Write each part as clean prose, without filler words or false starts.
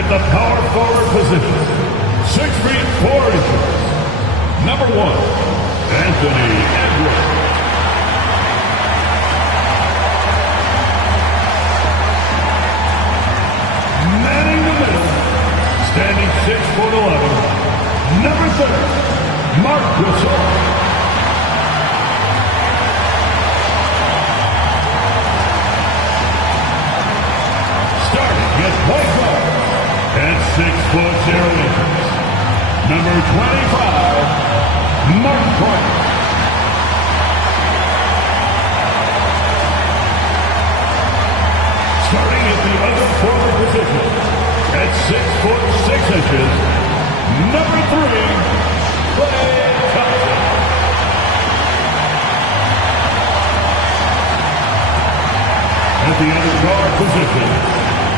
At the power forward position, 6 feet 4 inches, number 1, Anthony Edwards. Manning the middle, standing 6'11", number 30, Mark Gasol. At point guard, at 6'0", number 25, Mark Price. Starting at the other forward position, at 6'6", number 3, Klay Thompson. At the other guard position,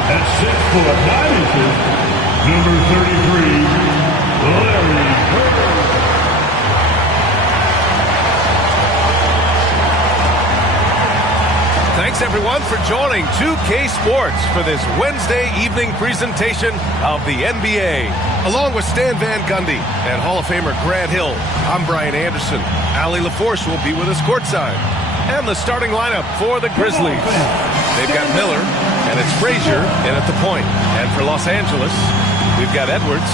at 6'9", number 33, Larry Bird. Thanks, everyone, for joining 2K Sports for this Wednesday evening presentation of the NBA. Along with Stan Van Gundy and Hall of Famer Grant Hill, I'm Brian Anderson. Allie LaForce will be with us courtside. And the starting lineup for the Grizzlies. They've got Miller, and it's Frazier in at the point. And for Los Angeles, we've got Edwards.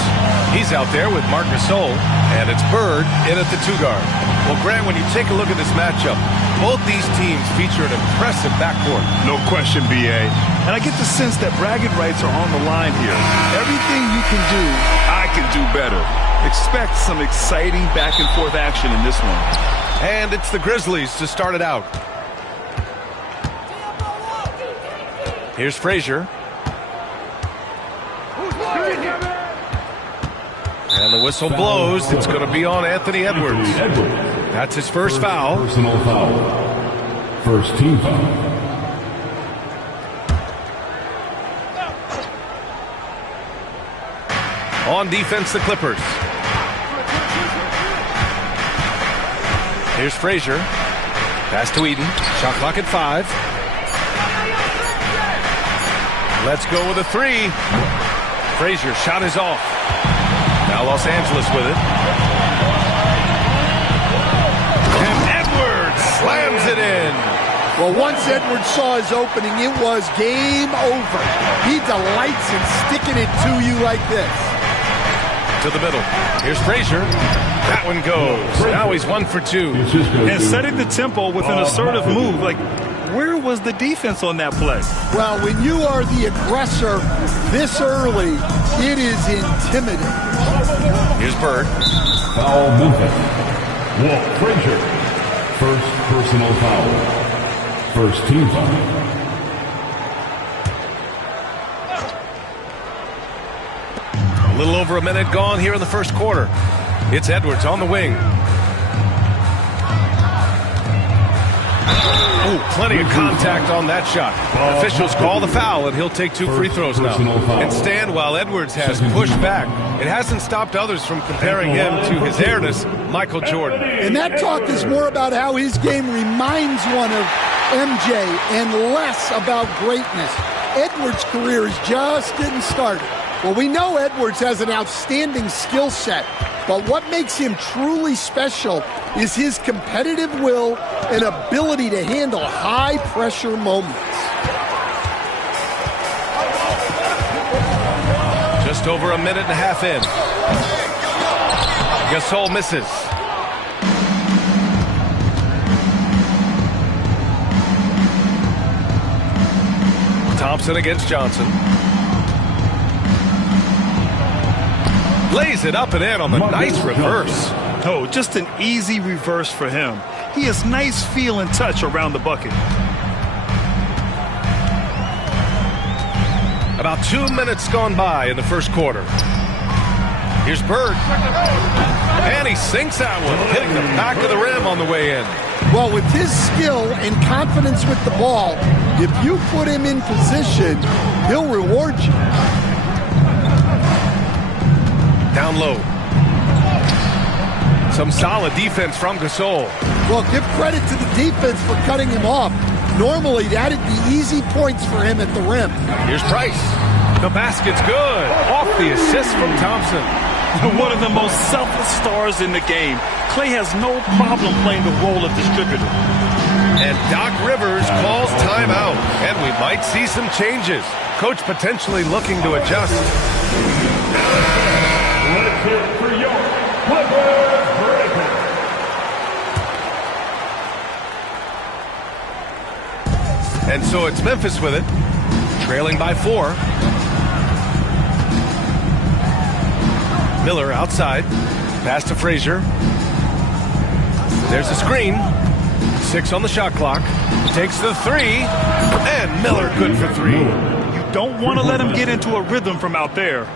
He's out there with Marc Gasol, and it's Bird in at the 2-guard. Well, Grant, when you take a look at this matchup, both these teams feature an impressive backcourt. No question, B.A. And I get the sense that bragging rights are on the line here. Everything you can do, I can do better. Expect some exciting back-and-forth action in this one. And it's the Grizzlies to start it out. Here's Frazier. And the whistle blows. It's going to be on Anthony Edwards. That's his first foul. Personal foul. First team foul. On defense, the Clippers. Here's Frazier. Pass to Eden. Shot clock at 5. Let's go with a 3. Frazier, shot is off. Now Los Angeles with it. And Edwards slams it in. Well, once Edwards saw his opening, it was game over. He delights in sticking it to you like this. To the middle. Here's Frazier. That one goes. Now he's 1 for 2. And setting the tempo with an assertive move. Like, where was the defense on that play? Well, when you are the aggressor this early, it is intimidating. Here's Bird. Foul Memphis. Walt Frazier. First personal foul. First team foul. A little over a minute gone here in the first quarter. It's Edwards on the wing. Ooh, plenty of contact on that shot. Officials call the foul, and he'll take 2 free throws now. And Stan, while Edwards has pushed back, it hasn't stopped others from comparing him to his heiress, Michael Jordan. And that talk is more about how his game reminds one of MJ and less about greatness. Edwards' career is just getting started. Well, we know Edwards has an outstanding skill set, but what makes him truly special is his competitive will and ability to handle high-pressure moments. Just over a minute and a half in. Gasol misses. Thompson against Johnson. Lays it up and in on the nice reverse. Oh, just an easy reverse for him. He has nice feel and touch around the bucket. About 2 minutes gone by in the first quarter. Here's Bird. And he sinks that one, hitting the back of the rim on the way in. Well, with his skill and confidence with the ball, if you put him in position, he'll reward you. Down low. Some solid defense from Gasol. Well, give credit to the defense for cutting him off. Normally, that'd be easy points for him at the rim. Here's Price. The basket's good. Off the assist from Thompson. One of the most selfless stars in the game. Clay has no problem playing the role of distributor. And Doc Rivers calls timeout. And we might see some changes. Coach potentially looking to adjust. Let's hear it for your Clippers Breakers. And so it's Memphis with it, trailing by 4. Miller outside, pass to Frazier. There's a screen. 6 on the shot clock. Takes the 3, and Miller good for 3. You don't want to let him get into a rhythm from out there.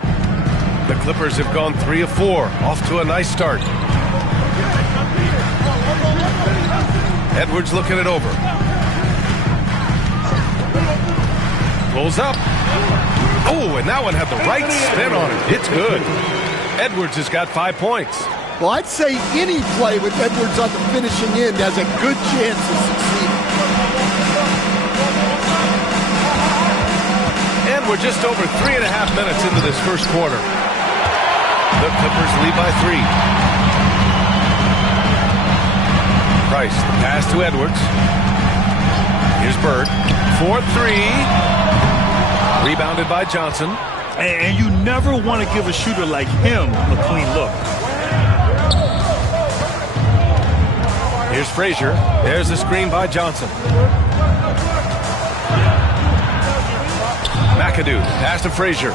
The Clippers have gone 3 of 4, off to a nice start. Edwards looking it over. Pulls up. Oh, and that one had the right spin on it. It's good. Edwards has got 5 points. Well, I'd say any play with Edwards on the finishing end has a good chance of succeeding. And we're just over 3.5 minutes into this first quarter. The Clippers lead by 3. Price, the pass to Edwards. Here's Bird. 4-3. Rebounded by Johnson. And you never want to give a shooter like him a clean look. Here's Frazier. There's the screen by Johnson. McAdoo, pass to Frazier.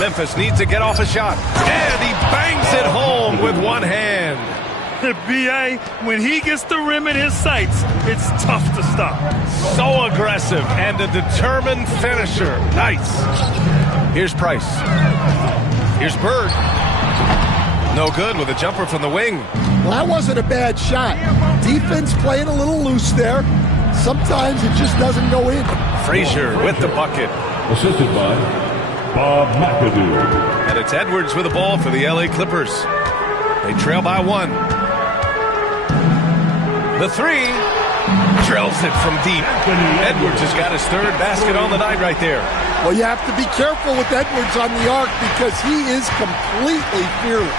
Memphis needs to get off a shot. And he bangs it home with one hand. B.A., when he gets the rim in his sights, it's tough to stop. So aggressive and a determined finisher. Nice. Here's Price. Here's Bird. No good with a jumper from the wing. Well, that wasn't a bad shot. Defense playing a little loose there. Sometimes it just doesn't go in. Frazier with the bucket. Assisted by Bob McAdoo. And it's Edwards with the ball for the LA Clippers. They trail by 1. The 3 drills it from deep. Edwards has got his 3rd basket on the night right there. Well, you have to be careful with Edwards on the arc because he is completely fearless.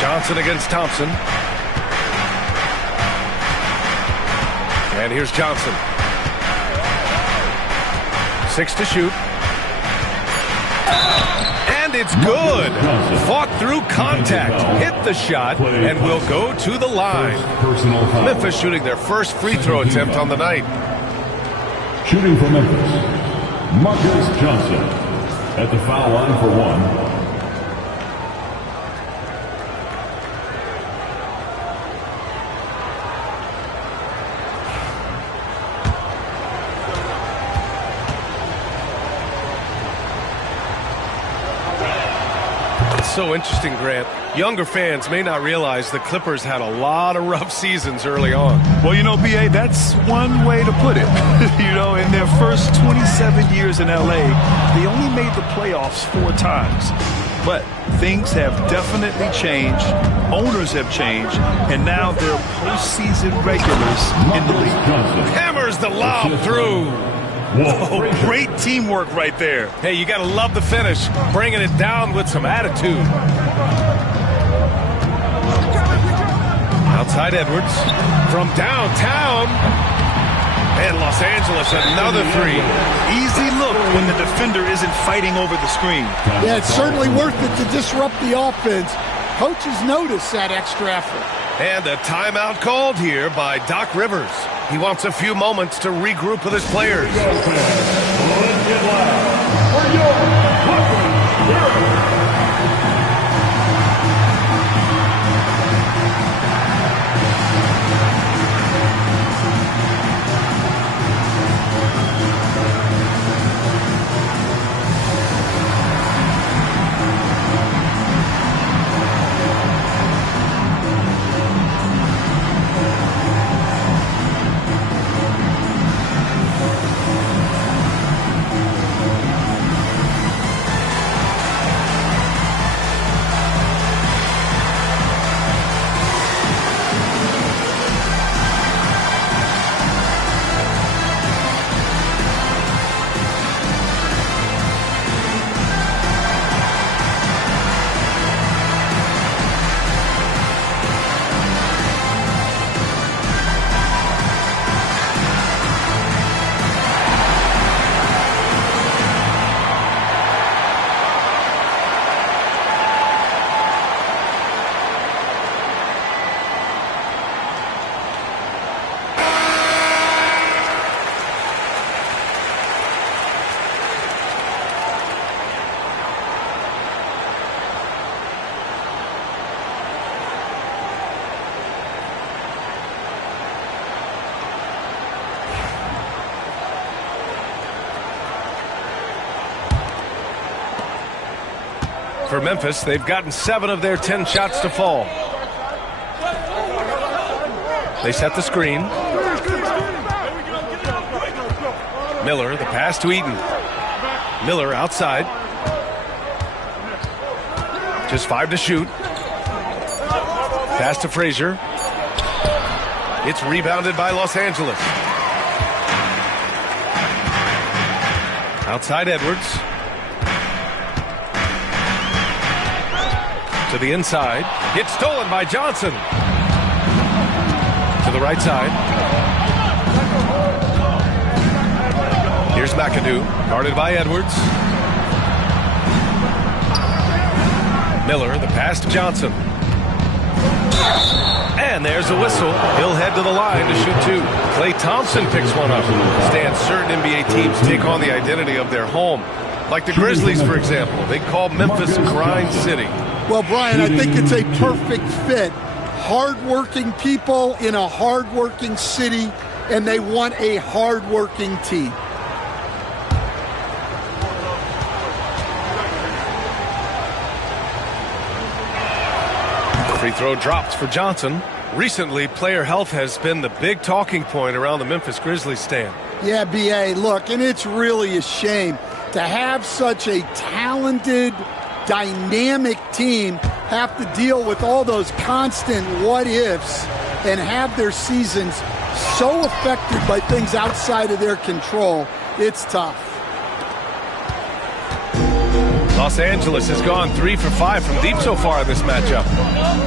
Johnson against Thompson. And here's Johnson. 6 to shoot. And it's good. Fought through contact. Hit the shot and will go to the line. Memphis shooting their first free throw attempt on the night. Shooting for Memphis, Marcus Johnson at the foul line for 1. So interesting, Grant. Younger fans may not realize the Clippers had a lot of rough seasons early on. Well, you know, B.A., that's one way to put it. You know, in their first 27 years in L.A., they only made the playoffs 4 times. But things have definitely changed. Owners have changed. And now they're postseason regulars in the league. Hammers the lob through. Oh, great teamwork right there. Hey, you got to love the finish. Bringing it down with some attitude. Outside Edwards. From downtown. And Los Angeles, another 3. Easy look when the defender isn't fighting over the screen. Yeah, it's certainly worth it to disrupt the offense. Coaches notice that extra effort. And a timeout called here by Doc Rivers. He wants a few moments to regroup with his players. Let's get loud for your Clippers. For Memphis, they've gotten 7 of their 10 shots to fall. They set the screen. Miller, the pass to Eaton. Miller outside. Just 5 to shoot. Pass to Frazier. It's rebounded by Los Angeles. Outside Edwards. To the inside. It's stolen by Johnson. To the right side. Here's McAdoo, guarded by Edwards. Miller, the pass to Johnson. And there's a whistle. He'll head to the line to shoot 2. Klay Thompson picks one up. Stan, certain NBA teams take on the identity of their home. Like the Grizzlies, for example. They call Memphis Grind City. Well, Brian, I think it's a perfect fit. Hard-working people in a hard-working city, and they want a hard-working team. Free throw dropped for Johnson. Recently, player health has been the big talking point around the Memphis Grizzlies stand. Yeah, B.A., look, and it's really a shame to have such a talented, dynamic team have to deal with all those constant what-ifs and have their seasons so affected by things outside of their control. It's tough. Los Angeles has gone 3 for 5 from deep so far in this matchup.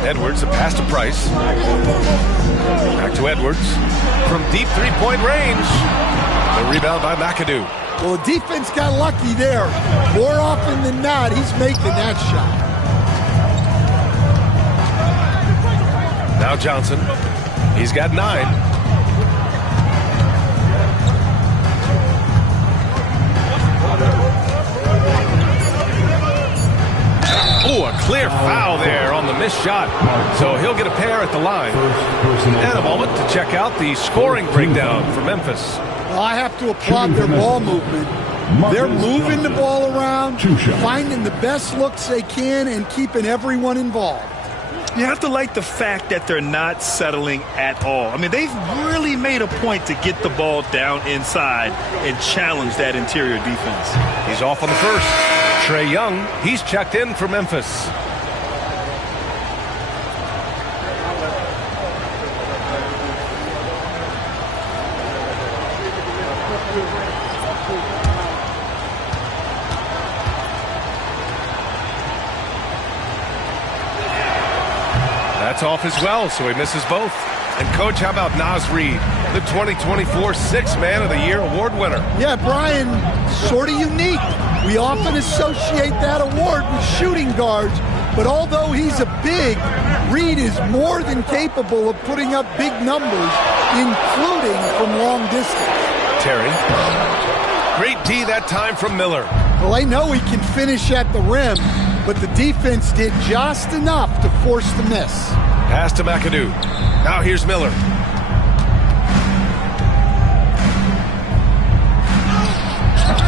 Edwards, a pass to Price. Back to Edwards. From deep three-point range. The rebound by McAdoo. Well, the defense got lucky there. More often than not, he's making that shot. Now Johnson. He's got 9. Oh, a clear foul there on the missed shot. So he'll get a pair at the line. And a moment to check out the scoring breakdown for Memphis. Well, I have to applaud their ball movement. They're moving the ball around, finding the best looks they can, and keeping everyone involved. You have to like the fact that they're not settling at all. I mean, they've really made a point to get the ball down inside and challenge that interior defense. He's off on the first. Trae Young, he's checked in for Memphis. That's off as well, so he misses both. And, Coach, how about Naz Reid, the 2024 Sixth Man of the Year award winner? Yeah, Brian, sort of unique. We often associate that award with shooting guards, but although he's a big, Reid is more than capable of putting up big numbers, including from long distance. Terry. Great D that time from Miller. Well, I know he can finish at the rim, but the defense did just enough to force the miss. Pass to McAdoo. Now here's Miller.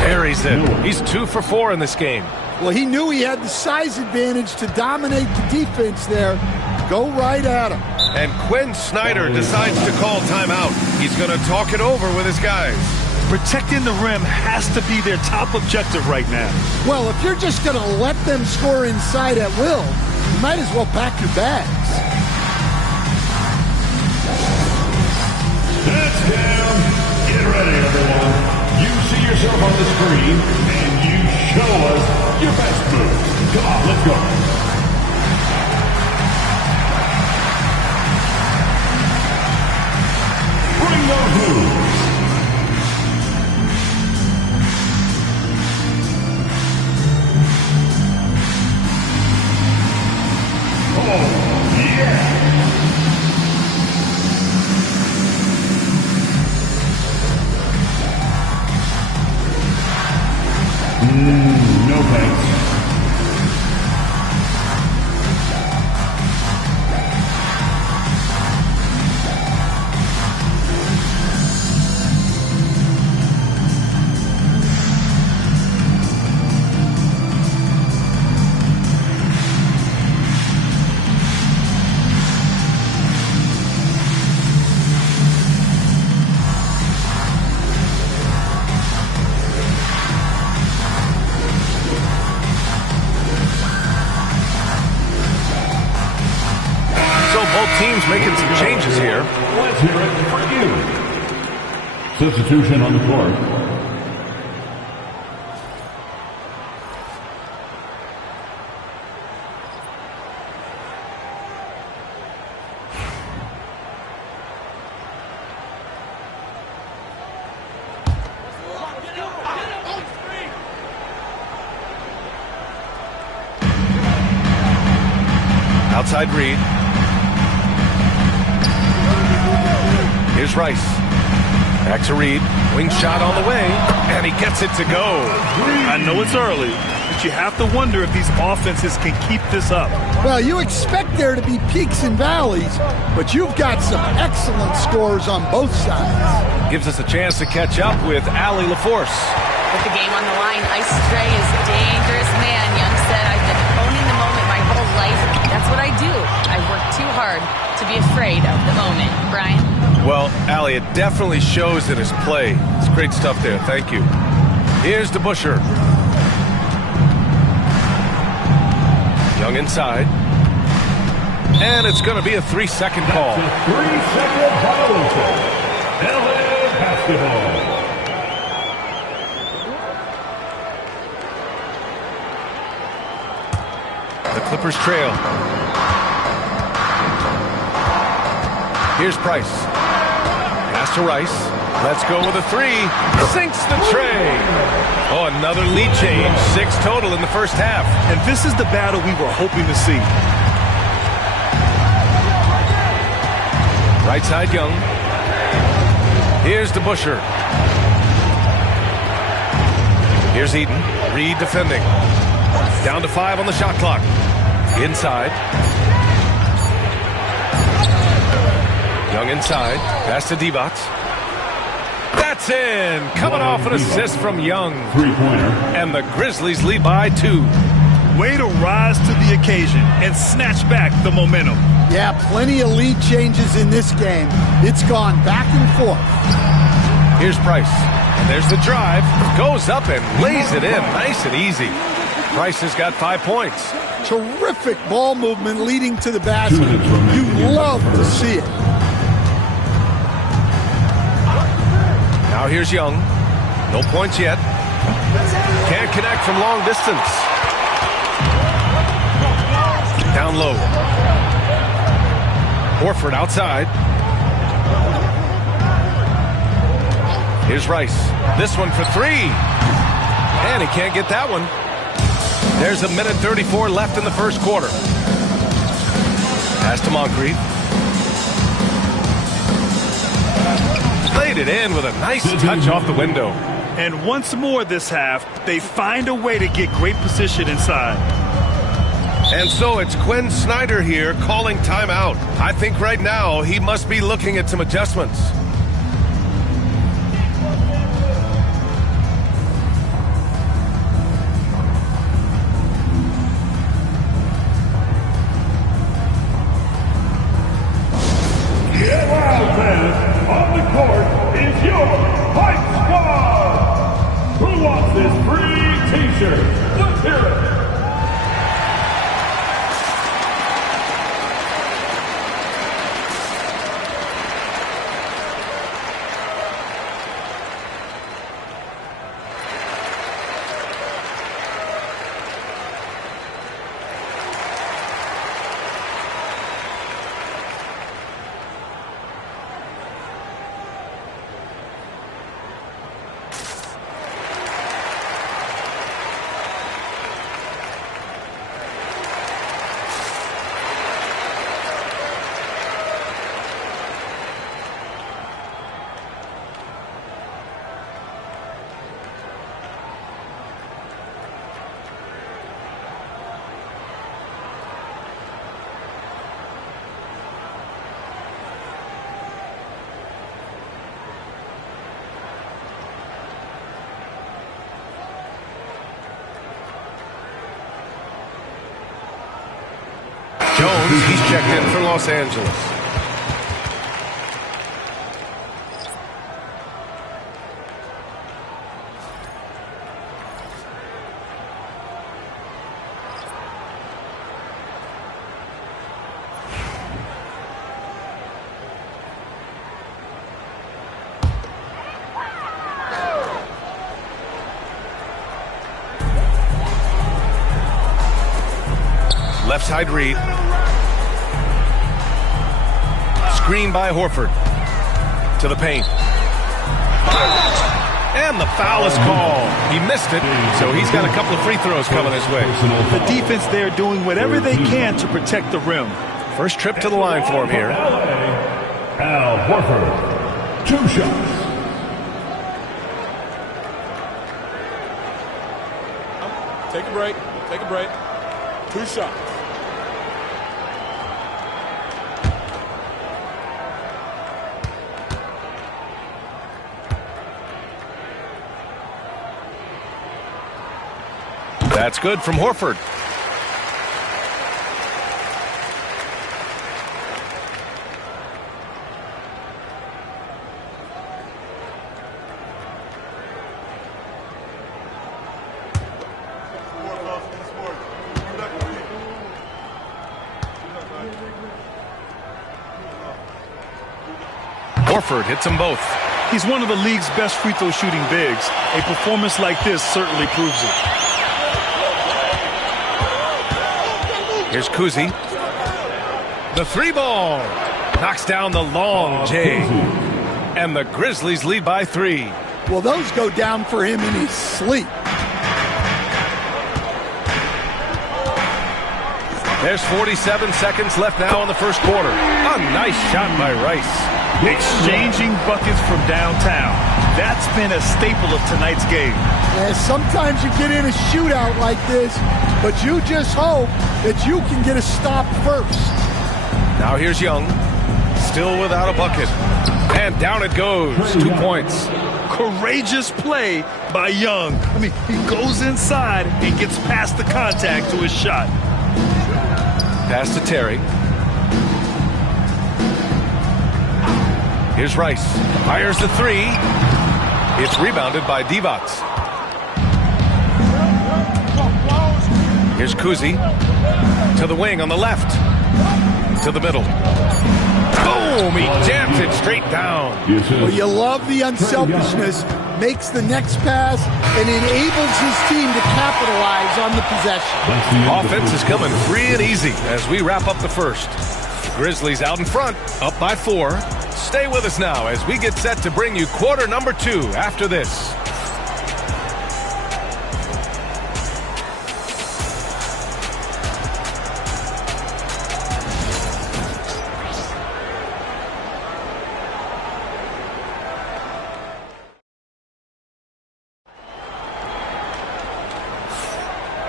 Buries it. He's 2 for 4 in this game. Well, he knew he had the size advantage to dominate the defense there. Go right at him. And Quinn Snyder decides to call timeout. He's going to talk it over with his guys. Protecting the rim has to be their top objective right now. Well, if you're just going to let them score inside at will, you might as well pack your bags. That's down. Get ready, everyone. You see yourself on the screen, and you show us your best moves. Come on, let's go. Bring those moves. Oh, yeah. No thanks. Both teams making some changes here. Let's hear it for you. Substitution on the court. Outside Reed. Here's Rice. Back to Reed. Wing shot on the way, and he gets it to go. I know it's early, but you have to wonder if these offenses can keep this up. Well, you expect there to be peaks and valleys, but you've got some excellent scores on both sides. Gives us a chance to catch up with Allie LaForce. With the game on the line, Ice Stray is a dangerous man. Young said, I've been owning the moment my whole life. That's what I do. I work too hard to be afraid of the moment. Brian? Well, Allie, it definitely shows in his play. It's great stuff there. Thank you. Here's DeBuscher. Young inside. And it's going to be a 3-second call. 3-second violation. LA basketball. The Clippers trail. Here's Price. Pass to Rice. Let's go with a three. Sinks the tray. Oh, another lead change. 6 total in the first half. And this is the battle we were hoping to see. Right side Young. Here's DeBuscher. Here's Eden. Reed defending. Down to 5 on the shot clock. Inside. Young inside. Pass to Divac. That's in. Coming off an assist from Young. Three-pointer. And the Grizzlies lead by 2. Way to rise to the occasion and snatch back the momentum. Yeah, plenty of lead changes in this game. It's gone back and forth. Here's Price. And there's the drive. Goes up and lays it in. Nice and easy. Price has got 5 points. Terrific ball movement leading to the basket. You love to see it. Now here's Young. No points yet. Can't connect from long distance. Down low. Horford outside. Here's Rice. This one for 3. And he can't get that one. There's 1:34 left in the first quarter. Pass to Moncrief. Laid it in with a nice touch off the window. And once more this half, they find a way to get great position inside. And so it's Quinn Snyder here calling timeout. I think right now he must be looking at some adjustments. Get loud, fans. On the court is your Hype Squad. Who wants this free t-shirt? Let's hear it. Jones, he's checked in for Los Angeles. Left side read. Screen by Horford. To the paint. And the foul is called. He missed it, so he's got a couple of free throws coming his way. The defense there doing whatever they can to protect the rim. First trip to the line for him here. Al Horford, 2 shots. Take a break. Take a break. 2 shots. That's good from Horford. Horford hits them both. He's one of the league's best free throw shooting bigs. A performance like this certainly proves it. Here's Kuzi. The 3-ball. Knocks down the long J. And the Grizzlies lead by 3. Well, those go down for him in his sleep. There's 47 seconds left now in the first quarter. A nice shot by Rice. Exchanging buckets from downtown. That's been a staple of tonight's game. And sometimes you get in a shootout like this, but you just hope that you can get a stop first. Now here's Young. Still without a bucket. And down it goes. 2 points. Courageous play by Young. I mean, he goes inside and gets past the contact to his shot. Pass to Terry. Here's Rice. Fires the 3. It's rebounded by Divac. Here's Kuzi. To the wing on the left. To the middle. Boom! He jams it straight down. Well, you love the unselfishness. Makes the next pass and enables his team to capitalize on the possession. Offense is coming free and easy as we wrap up the first. Grizzlies out in front, up by 4. Stay with us now as we get set to bring you quarter number 2 after this.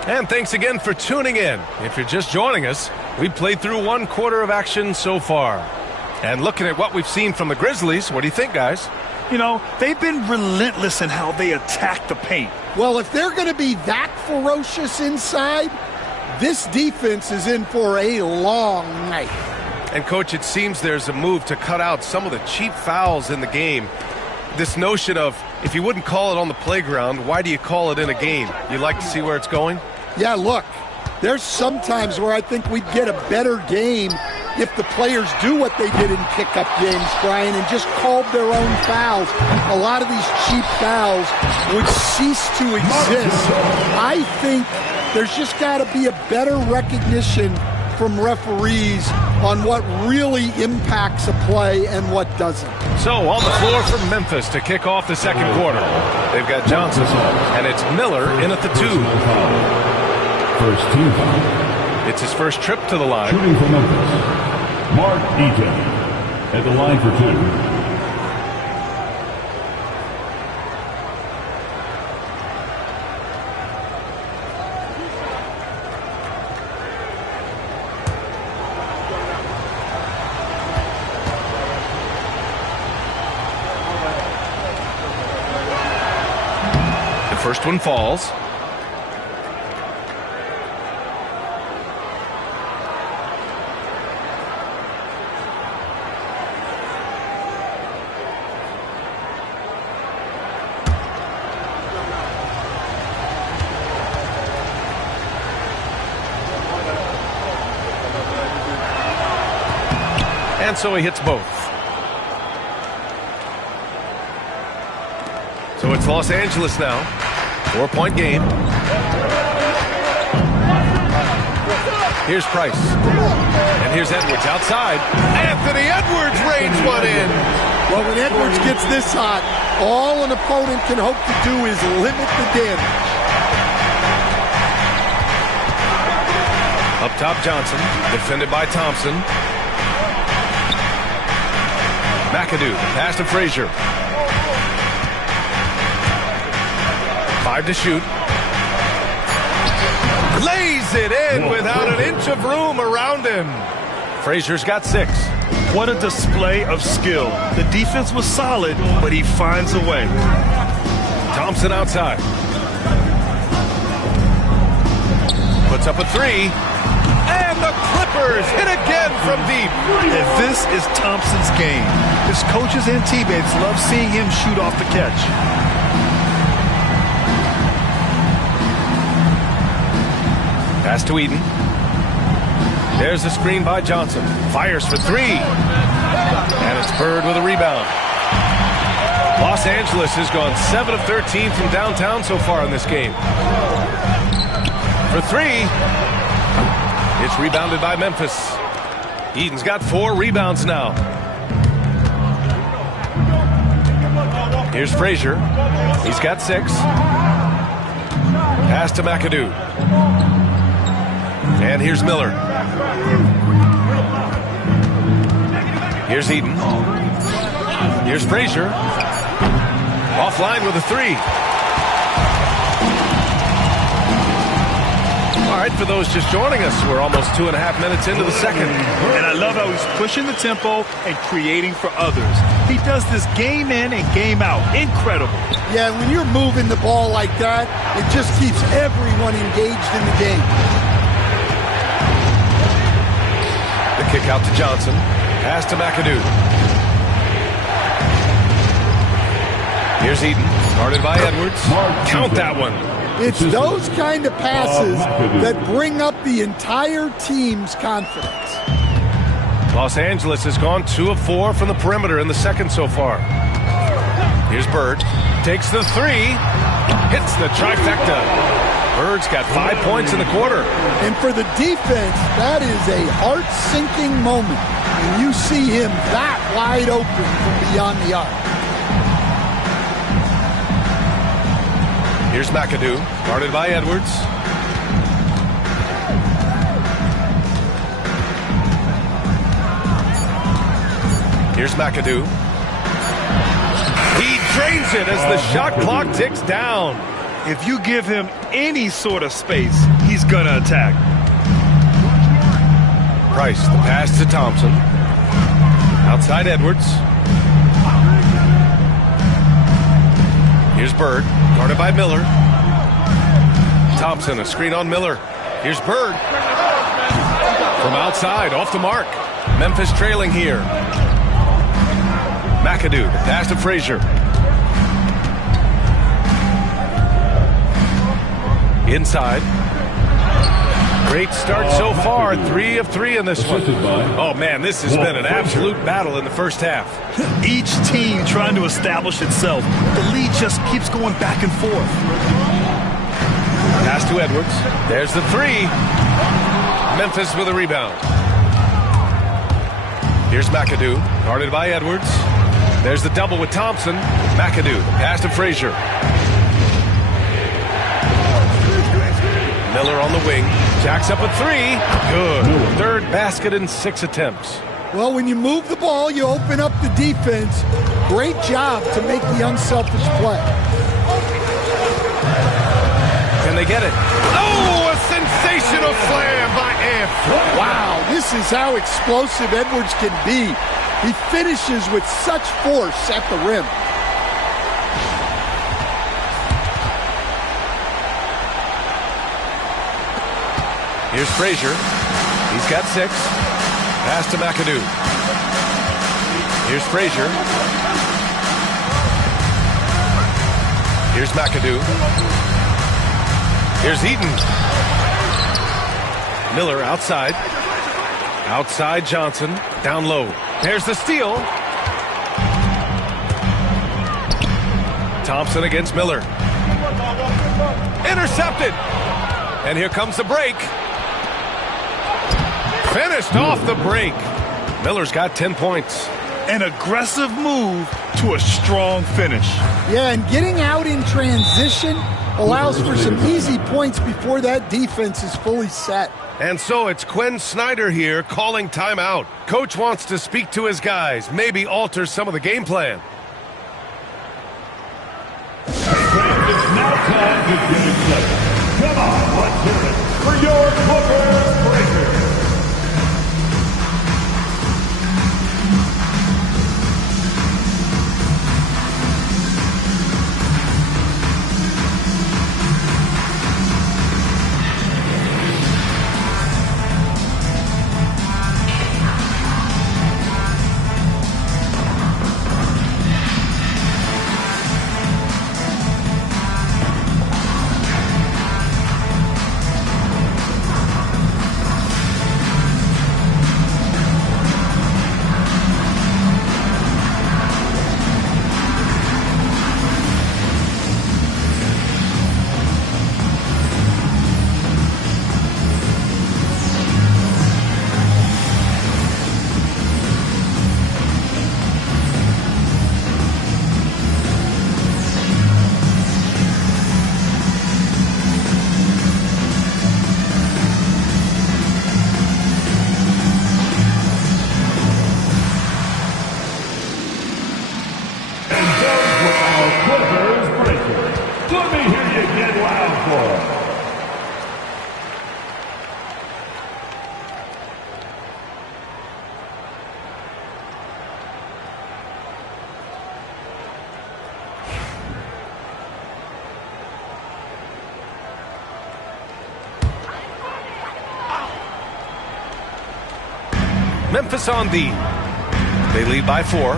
And thanks again for tuning in. If you're just joining us, we've played through 1 quarter of action so far. And looking at what we've seen from the Grizzlies, what do you think, guys? You know, they've been relentless in how they attack the paint. Well, if they're going to be that ferocious inside, this defense is in for a long night. And, Coach, it seems there's a move to cut out some of the cheap fouls in the game. This notion of, if you wouldn't call it on the playground, why do you call it in a game? You like to see where it's going? Yeah, look, there's some times where I think we'd get a better game if the players do what they did in pickup games, Brian, and just called their own fouls. A lot of these cheap fouls would cease to exist. I think there's just got to be a better recognition from referees on what really impacts a play and what doesn't. So on the floor for Memphis to kick off the second quarter. They've got Johnson, and it's Miller in at the 2. First team foul. It's his first trip to the line. Shooting for Memphis, Mark Eaton at the line for 2. The first one falls. And so he hits both. So it's Los Angeles now. 4-point game. Here's Price. And here's Edwards outside. Anthony Edwards rains one in. Well, when Edwards gets this hot, all an opponent can hope to do is limit the damage. Up top, Johnson, defended by Thompson. McAdoo, pass to Frazier. 5 to shoot. Lays it in without an inch of room around him. Frazier's got 6. What a display of skill. The defense was solid, but he finds a way. Thompson outside. Puts up a 3. And the Clippers hit again from deep. And this is Thompson's game. His coaches and teammates love seeing him shoot off the catch. Pass to Eden. There's the screen by Johnson. Fires for 3. And it's Bird with a rebound. Los Angeles has gone 7 of 13 from downtown so far in this game. For 3. It's rebounded by Memphis. Eden's got 4 rebounds now. Here's Frazier. He's got 6. Pass to McAdoo. And here's Miller. Here's Eden. Here's Frazier. Offline with a 3. All right, for those just joining us, we're almost 2.5 minutes into the second. And I love how he's pushing the tempo and creating for others. He does this game in and game out. Incredible. Yeah, when you're moving the ball like that, it just keeps everyone engaged in the game. The kick out to Johnson. Pass to McAdoo. Here's Eden. Guarded by Edwards. Count that one. It's those kind of passes that bring up the entire team's confidence. Los Angeles has gone 2 of 4 from the perimeter in the second so far. Here's Bird. Takes the 3. Hits the trifecta. Bird's got 5 points in the quarter. And for the defense, that is a heart-sinking moment when you see him that wide open from beyond the arc. Here's McAdoo, guarded by Edwards. Here's McAdoo. He drains it as the shot clock ticks down. If you give him any sort of space, he's going to attack. Price, the pass to Thompson. Outside Edwards. Here's Bird, guarded by Miller. Thompson, a screen on Miller. Here's Bird. From outside, off the mark. Memphis trailing here. McAdoo, the pass to Frazier. Inside. Great start so far. 3 of 3 in this one. Oh, man, this has been an absolute battle in the first half. Each team trying to establish itself. The lead just keeps going back and forth. Pass to Edwards. There's the 3. Memphis with a rebound. Here's McAdoo, guarded by Edwards. There's the double with Thompson. McAdoo, pass to Frazier. Miller on the wing. Jacks up a 3. Good. Third basket in 6 attempts. Well, when you move the ball, you open up the defense. Great job to make the unselfish play. Can they get it? Oh, a sensational slam by Amp. Wow, this is how explosive Edwards can be. He finishes with such force at the rim. Here's Frazier. He's got 6. Pass to McAdoo. Here's Frazier. Here's McAdoo. Here's Eden. Miller outside. Outside Johnson. Down low. There's the steal. Thompson against Miller. Intercepted. And here comes the break. Finished off the break. Miller's got 10 points. An aggressive move to a strong finish. Yeah, and getting out in transition allows for some easy points before that defense is fully set. And so it's Quinn Snyder here calling timeout. Coach wants to speak to his guys, maybe alter some of the game plan. It's now time to get it set. Come on, let's hear it for your Clippers Breakers. Memphis on D. They lead by 4.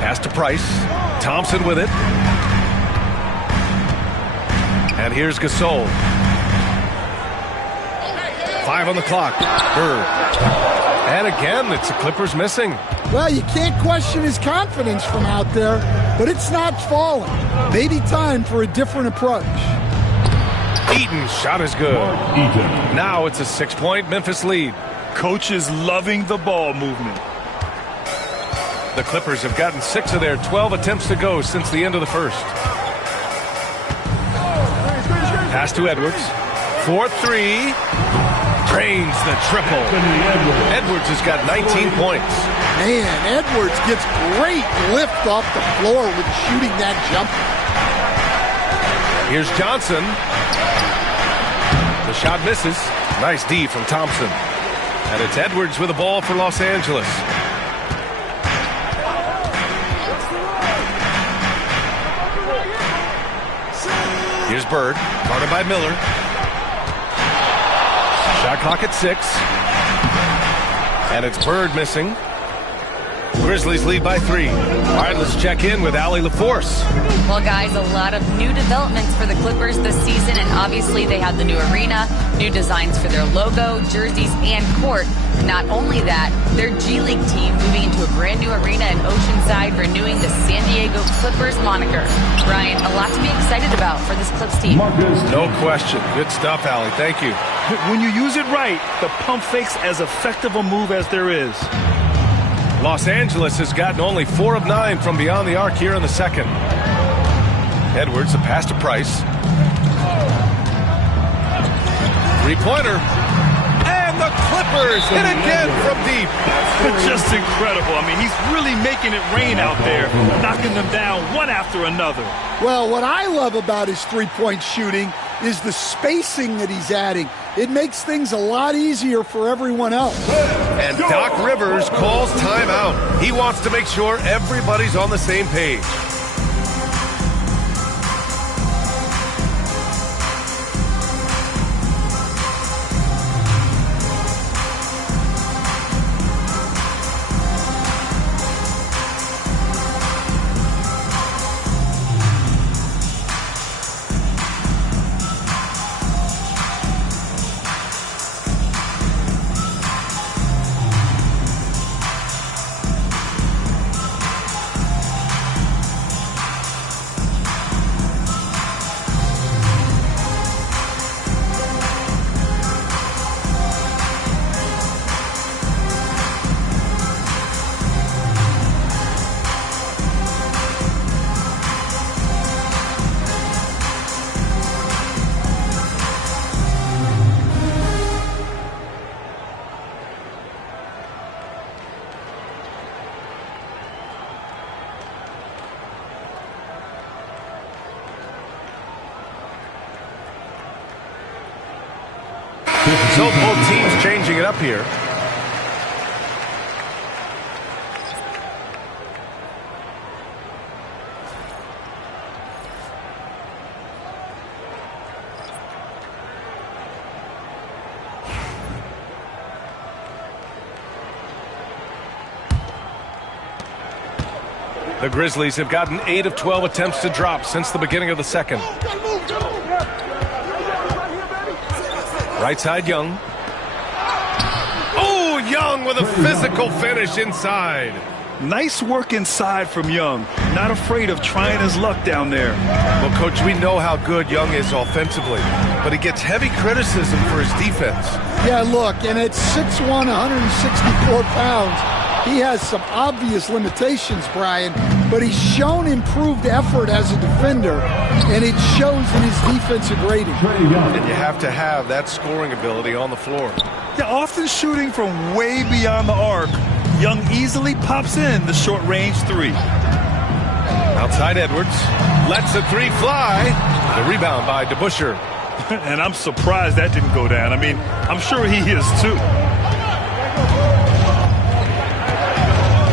Pass to Price. Thompson with it. And here's Gasol. 5 on the clock. Bird. And again, it's the Clippers missing. Well, you can't question his confidence from out there, but it's not falling. Maybe time for a different approach. Eaton's shot is good. Now it's a 6-point Memphis lead. Coach is loving the ball movement. The Clippers have gotten 6 of their 12 attempts to go since the end of the first. Pass to Edwards. 4-3. Drains the triple. Edwards has got 19 points. Man, Edwards gets great lift off the floor with shooting that jumper. Here's Johnson. The shot misses. Nice D from Thompson. And it's Edwards with the ball for Los Angeles. Here's Bird, guarded by Miller. Shot clock at 6. And it's Bird missing. Grizzlies lead by 3. All right, let's check in with Allie LaForce. Well, guys, a lot of new developments for the Clippers this season, and obviously they have the new arena, new designs for their logo, jerseys, and court. Not only that, their G League team moving into a brand new arena in Oceanside, renewing the San Diego Clippers moniker. Brian, a lot to be excited about for this Clips team. No question. Good stuff, Allie. Thank you. When you use it right, the pump fake's as effective a move as there is. Los Angeles has gotten only 4 of 9 from beyond the arc here in the second. Edwards, a pass to Price. 3-pointer. And the Clippers hit again from deep. Just incredible. I mean, he's really making it rain out there, knocking them down one after another. Well, what I love about his three-point shooting is the spacing that he's adding. It makes things a lot easier for everyone else. And Doc Rivers calls timeout. He wants to make sure everybody's on the same page. So both teams changing it up here. The Grizzlies have gotten 8 of 12 attempts to drop since the beginning of the second. Right side, Young. Oh, Young with a physical finish inside. Nice work inside from Young. Not afraid of trying his luck down there. Well, Coach, we know how good Young is offensively, but he gets heavy criticism for his defense. Yeah, look, and at 6'1", 164 pounds, he has some obvious limitations, Brian, but he's shown improved effort as a defender, and it shows in his defensive rating. And you have to have that scoring ability on the floor. Yeah, often shooting from way beyond the arc, Young easily pops in the short-range three. Outside Edwards, lets a three fly. The rebound by DeBusschere. And I'm surprised that didn't go down. I mean, I'm sure he is too.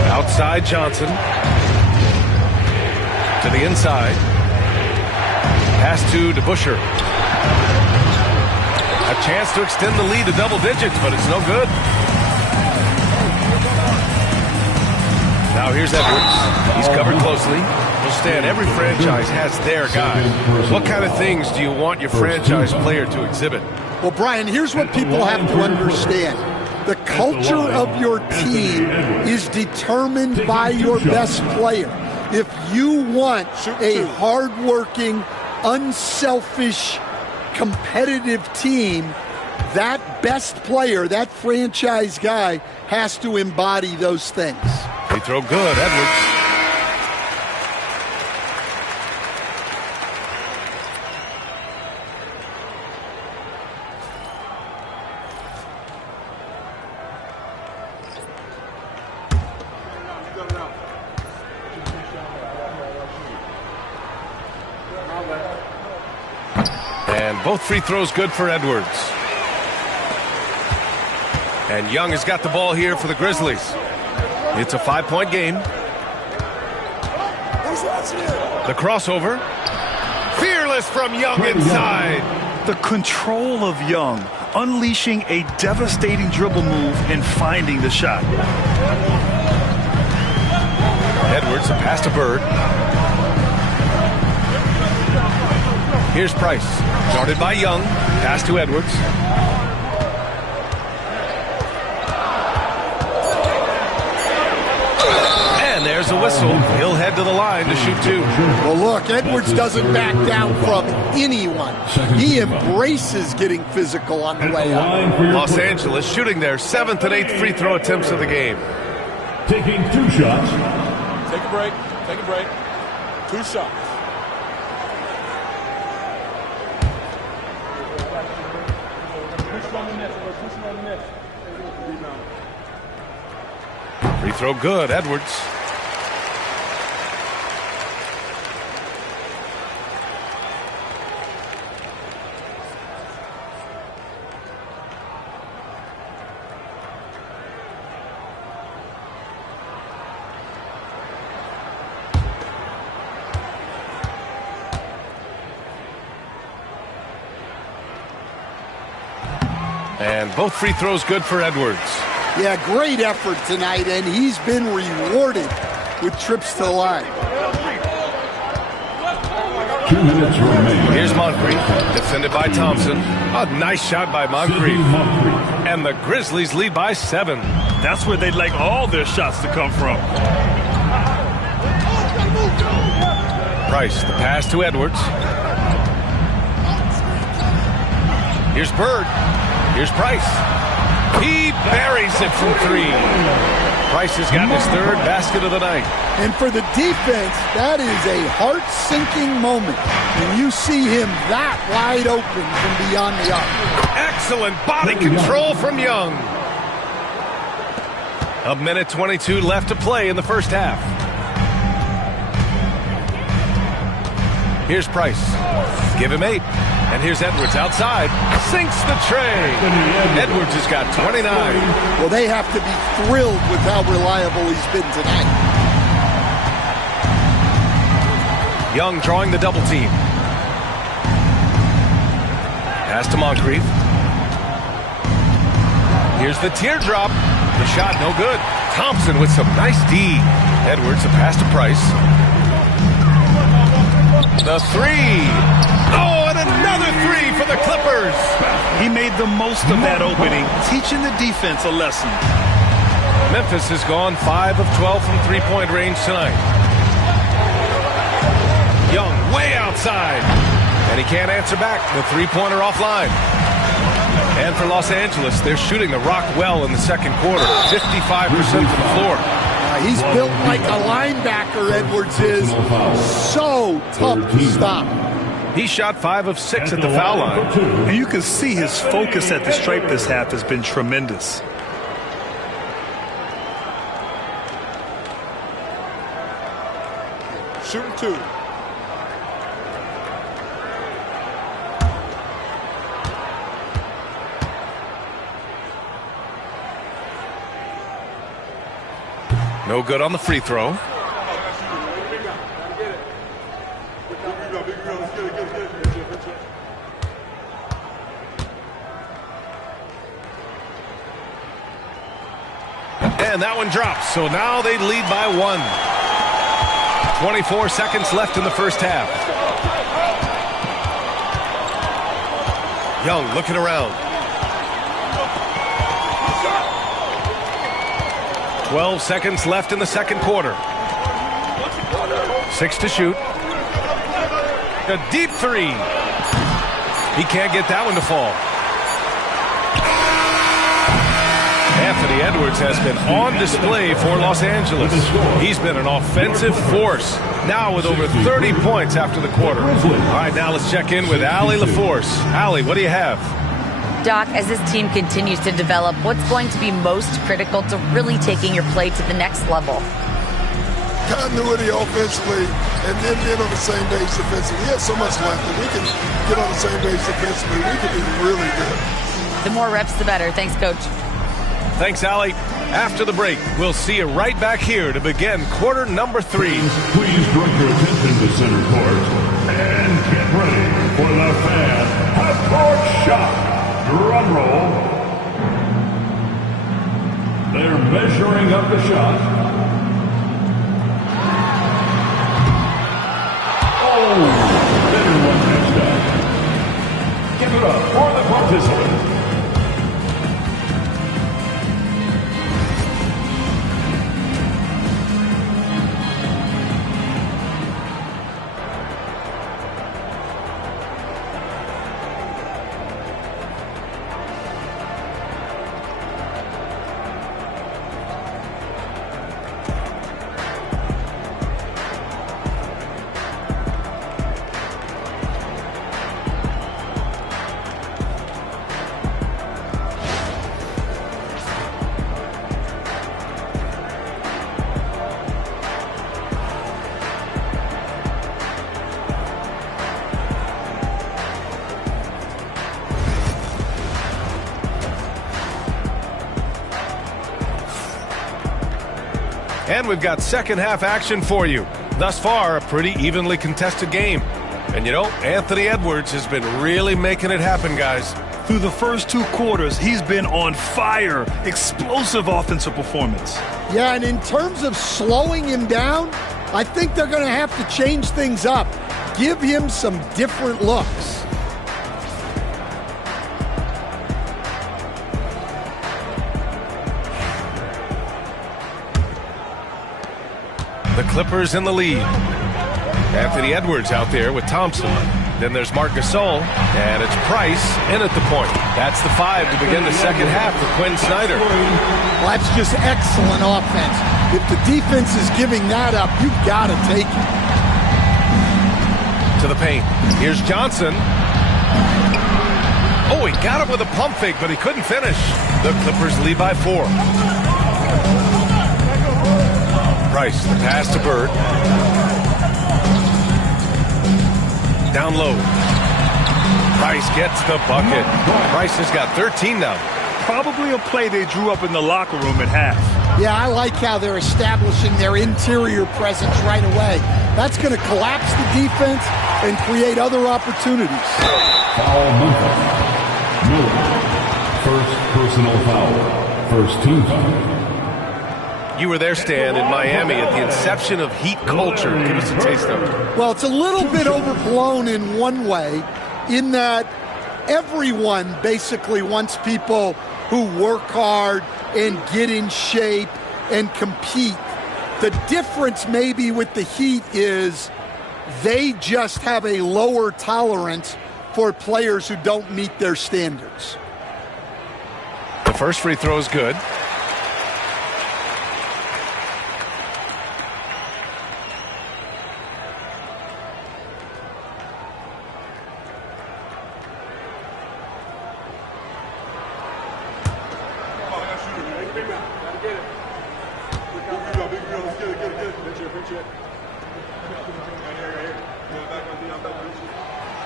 Outside Johnson. To the inside. Pass to DeBusschere. A chance to extend the lead to double digits, but it's no good. Now here's Edwards. He's covered closely. Well, Stan, every franchise has their guy. What kind of things do you want your franchise player to exhibit? Well, Brian, here's what people have to understand. The culture of your team is determined by your best player. If you want a hardworking, unselfish, competitive team, that best player, that franchise guy, has to embody those things. They throw good, Edwards. And both free throws good for Edwards. And Young has got the ball here for the Grizzlies. It's a 5-point game. The crossover. Fearless from Young inside. The control of Young, unleashing a devastating dribble move and finding the shot. Edwards, a pass to Bird. Here's Price. Guarded by Young. Pass to Edwards. And there's a whistle. He'll head to the line to shoot two. Well, look, Edwards doesn't back down from anyone. He embraces getting physical on the way out. Los Angeles shooting their 7th and 8th free throw attempts of the game. Taking 2 shots. Take a break. Take a break. 2 shots. Free throw good, Edwards. And both free throws good for Edwards. Yeah, great effort tonight, and he's been rewarded with trips to the line. 2 minutes remaining. Here's Moncrief, defended by Thompson. A nice shot by Moncrief. And the Grizzlies lead by 7. That's where they'd like all their shots to come from. Price, the pass to Edwards. Here's Bird. Here's Price. He buries it from 3. Price has gotten his 3rd basket of the night. And for the defense, that is a heart-sinking moment when you see him that wide open from beyond the arc. Excellent body control from Young. 1:22 left to play in the first half. Here's Price. Give him 8. And here's Edwards outside. Sinks the tray. Edwards has got 29. Well, they have to be thrilled with how reliable he's been tonight. Young drawing the double team. Pass to Moncrief. Here's the teardrop. The shot no good. Thompson with some nice D. Edwards, a pass to Price. The three. Oh, and another three for the Clippers. He made the most of that opening, teaching the defense a lesson. Memphis has gone 5 of 12 from three-point range tonight. Young way outside. And he can't answer back. The three-pointer offline. And for Los Angeles, they're shooting the rock well in the second quarter. 55% from the floor. He's built like a linebacker, Edwards is. So tough to stop. He shot 5 of 6 at the foul line. And you can see his focus at the stripe this half has been tremendous. Shooting 2. No good on the free throw. And that one drops. So now they lead by 1. 24 seconds left in the first half. Young looking around. 12 seconds left in the second quarter. 6 to shoot. A deep three. He can't get that one to fall. Anthony Edwards has been on display for Los Angeles. He's been an offensive force. Now with over 30 points after the quarter. All right, now let's check in with Allie LaForce. Allie, what do you have? Doc, as this team continues to develop, what's going to be most critical to really taking your play to the next level? Continuity offensively and then being on the same page defensively. We have so much left that we can get on the same page defensively. We can be really good. The more reps, the better. Thanks, Coach. Thanks, Allie. After the break, we'll see you right back here to begin quarter number 3. Please direct your attention to center court and get ready for the fan half-court shot. Drum roll. They're measuring up the shot. Oh, everyone mixed up. Give it up for the participants. And we've got second half action for you. Thus far, a pretty evenly contested game. And you know, Anthony Edwards has been really making it happen, guys. Through the first 2 quarters, he's been on fire. Explosive offensive performance. Yeah, and in terms of slowing him down, I think they're going to have to change things up. Give him some different looks. The Clippers in the lead. Anthony Edwards out there with Thompson. Then there's Marc Gasol, and it's Price in at the point. That's the 5 to begin the second half for Quinn Snyder. Well, that's just excellent offense. If the defense is giving that up, you've got to take it. To the paint. Here's Johnson. Oh, he got him with a pump fake, but he couldn't finish. The Clippers lead by 4. Price, the pass to Bird. Down low. Price gets the bucket. Price has got 13 now. Probably a play they drew up in the locker room at half. Yeah, I like how they're establishing their interior presence right away. That's going to collapse the defense and create other opportunities. Foul Memphis. Miller. First personal foul. First team foul. You were there, Stan, in Miami at the inception of Heat culture. Give us a taste of it. Well, it's a little bit overblown in one way, in that everyone basically wants people who work hard and get in shape and compete. The difference maybe with the Heat is they just have a lower tolerance for players who don't meet their standards. The first free throw is good.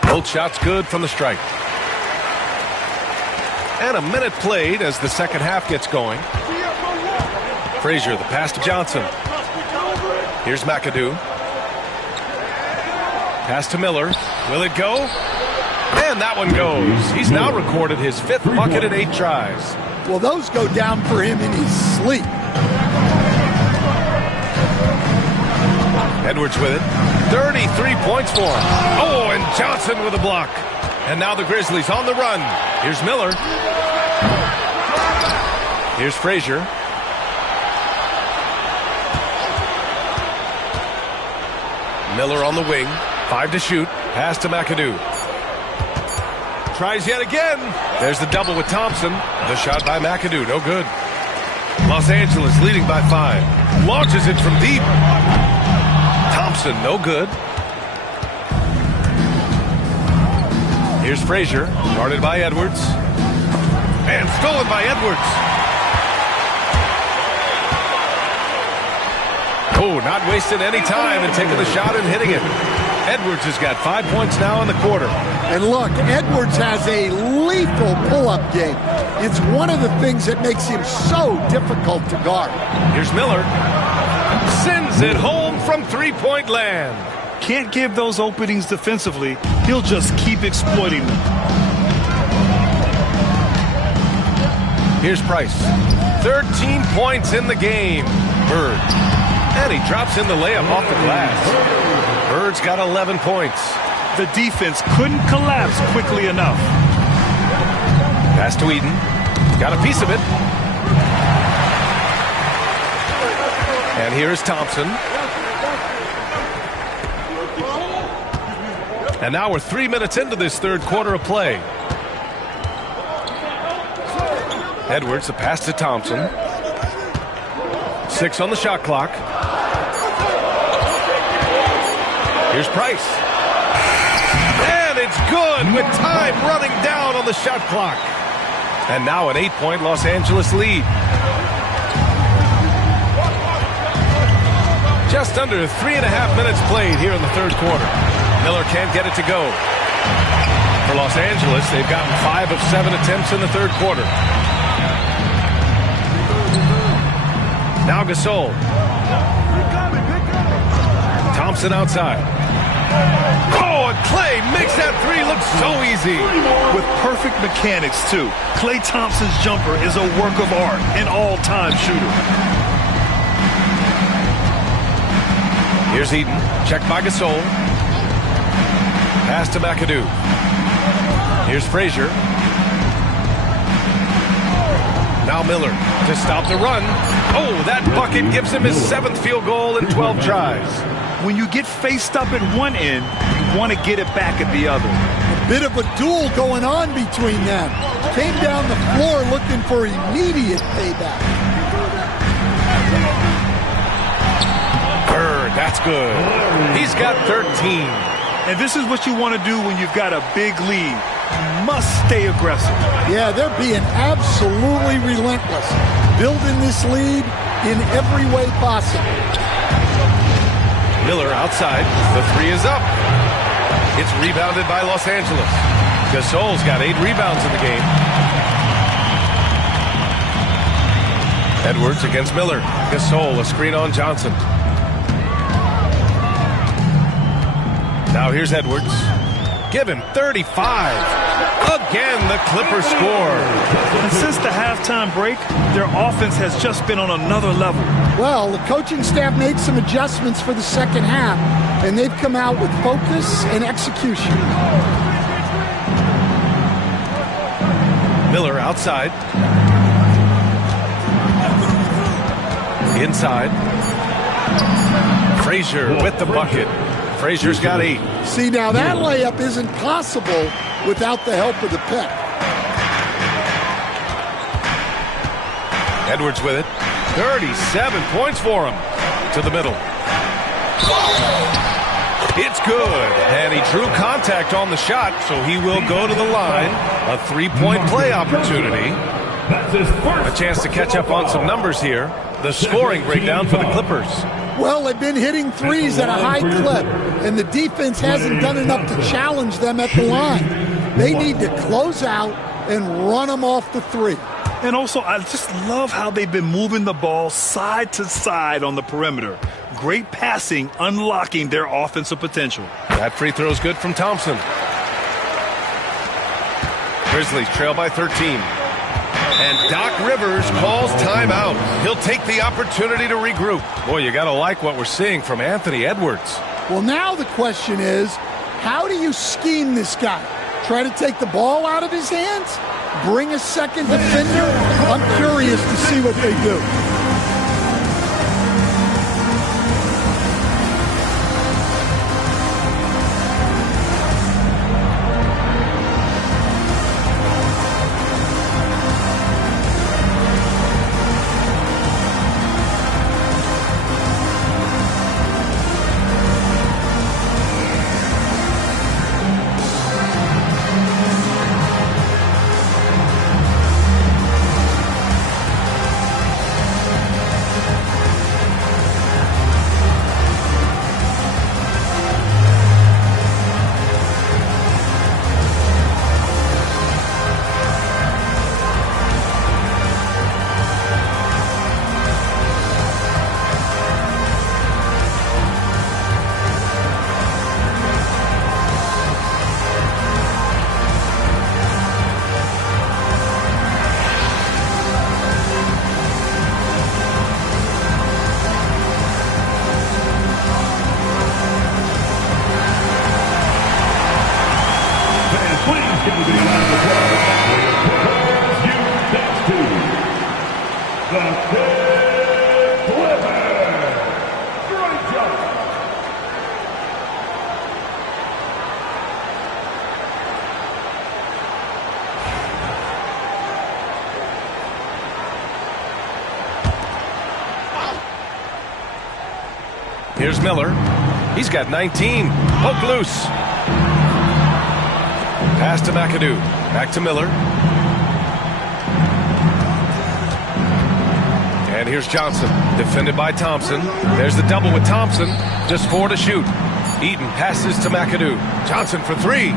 Both shots good from the strike. And a minute played as the second half gets going. Frazier, the pass to Johnson. Here's McAdoo. Pass to Miller. Will it go? And that one goes. He's now recorded his 5th bucket in 8 tries. Well, those go down for him in his sleep. Edwards with it. 33 points for him. Oh, and Johnson with a block. And now the Grizzlies on the run. Here's Miller. Here's Frazier. Miller on the wing. 5 to shoot. Pass to McAdoo. Tries yet again. There's the double with Thompson. The shot by McAdoo. No good. Los Angeles leading by 5. Launches it from deep. Thompson, no good. Here's Frazier, guarded by Edwards. And stolen by Edwards. Oh, not wasting any time and taking the shot and hitting it. Edwards has got 5 points now in the quarter. And look, Edwards has a lethal pull-up game. It's one of the things that makes him so difficult to guard. Here's Miller. Sends it home from three-point land. Can't give those openings defensively. He'll just keep exploiting them. Here's Price. 13 points in the game. Bird. And he drops in the layup off the glass. Bird's got 11 points. The defense couldn't collapse quickly enough. Pass to Eden. Got a piece of it. And here's Thompson. And now we're 3 minutes into this third quarter of play. Edwards, a pass to Thompson. 6 on the shot clock. Here's Price. And it's good with time running down on the shot clock. And now an 8-point Los Angeles lead. Just under 3.5 minutes played here in the third quarter. Miller can't get it to go. For Los Angeles, they've gotten 5 of 7 attempts in the third quarter. Now Gasol. Thompson outside. Oh, and Clay makes that three look so easy. With perfect mechanics, too. Klay Thompson's jumper is a work of art, an all-time shooter. Here's Eden. Checked by Gasol. Pass to McAdoo. Here's Frazier. Now Miller to stop the run. Oh, that bucket gives him his 7th field goal in 12 tries. When you get faced up at one end, you want to get it back at the other. A bit of a duel going on between them. Came down the floor looking for immediate payback. Bird, that's good. He's got 13. And this is what you want to do when you've got a big lead. You must stay aggressive. Yeah, they're being absolutely relentless. Building this lead in every way possible. Miller outside. The three is up. It's rebounded by Los Angeles. Gasol's got 8 rebounds in the game. Edwards against Miller. Gasol, a screen on Johnson. Now here's Edwards. Give him 35. Again, the Clippers score. And since the halftime break, their offense has just been on another level. Well, the coaching staff made some adjustments for the second half, and they've come out with focus and execution. Miller outside. Inside. Frazier with the bucket. Frazier's got 8. See, now that layup isn't possible without the help of the pick. Edwards with it. 37 points for him. To the middle. It's good. And he drew contact on the shot, so he will go to the line. A 3-point play opportunity. A chance to catch up on some numbers here. The scoring breakdown for the Clippers. Well, they've been hitting threes at a high clip, and the defense hasn't done enough to challenge them at the line. They need to close out and run them off the three. And also, I just love how they've been moving the ball side to side on the perimeter. Great passing, unlocking their offensive potential. That free throw is good from Thompson. Grizzlies trail by 13. And Doc Rivers calls timeout. He'll take the opportunity to regroup. Boy, you got to like what we're seeing from Anthony Edwards. Well, now the question is, how do you scheme this guy? Try to take the ball out of his hands? Bring a second defender? I'm curious to see what they do. Here's Miller. He's got 19. Poke loose. Pass to McAdoo. Back to Miller. And here's Johnson. Defended by Thompson. There's the double with Thompson. Just 4 to shoot. Eaton passes to McAdoo. Johnson for 3.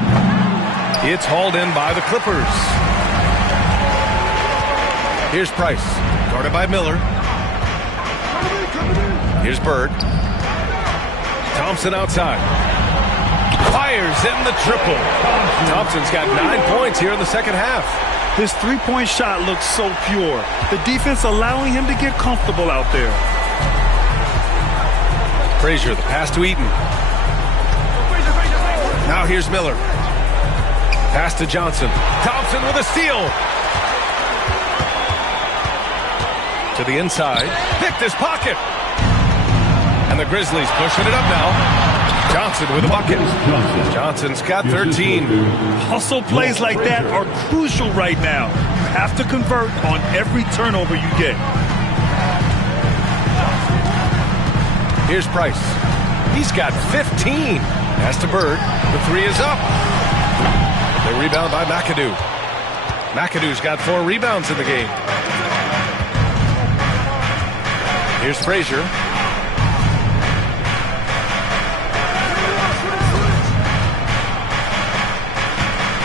It's hauled in by the Clippers. Here's Price. Guarded by Miller. Here's Bird. Thompson outside. Fires in the triple. Thompson's got 9 points here in the second half. His three-point shot looks so pure. The defense allowing him to get comfortable out there. Frazier, the pass to Eaton. Now here's Miller. Pass to Johnson. Thompson with a steal. To the inside. Picked his pocket. And the Grizzlies pushing it up now. Johnson with a bucket. Johnson's got 13. Hustle plays like that are crucial right now. You have to convert on every turnover you get. Here's Price. He's got 15. Pass to Bird. The 3 is up. They rebound by McAdoo. McAdoo's got 4 rebounds in the game. Here's Frazier.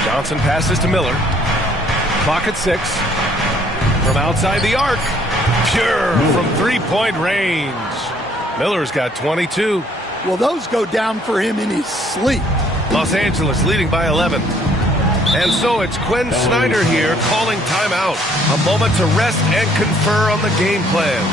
Johnson passes to Miller. Clock at 6. From outside the arc. Pure from three-point range. Miller's got 22. Well, those go down for him in his sleep. Los Angeles leading by 11. And so it's Quinn Snyder here calling timeout. A moment to rest and confer on the game plan.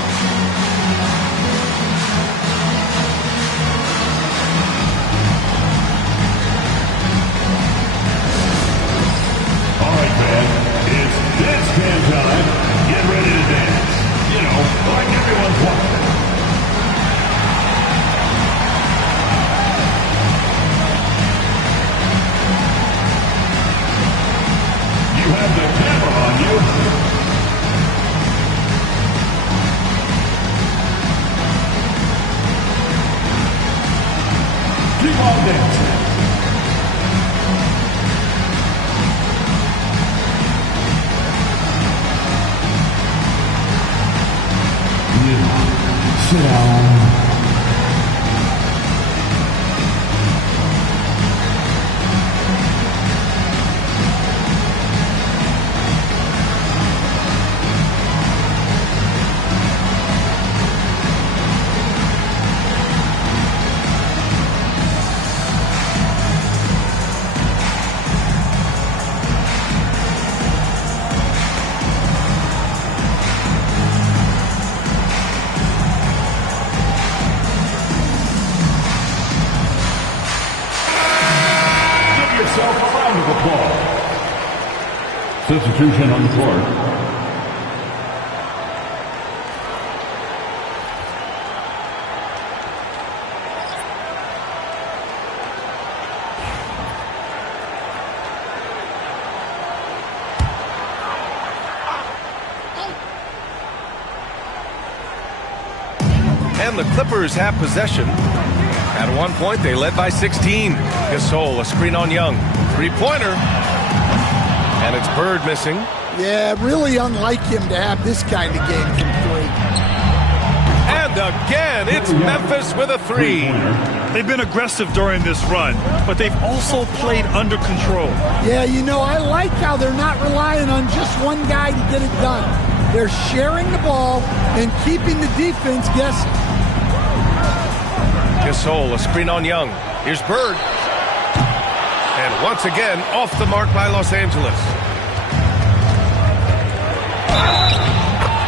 All right, man. It's dance can time. Get ready to dance. You know, like everyone's watching. You have the camera on you. Keep on dancing. Sit down. Substitution on the court. And the Clippers have possession. At one point, they led by 16. Gasol, a screen on Young. Three-pointer. And it's Bird missing. Yeah, really unlike him to have this kind of game from 3. And again, it's Memphis with a 3. They've been aggressive during this run, but they've also played under control. Yeah, you know, I like how they're not relying on just one guy to get it done. They're sharing the ball and keeping the defense guessing. Gasol, a screen on Young. Here's Bird. And once again, off the mark by Los Angeles.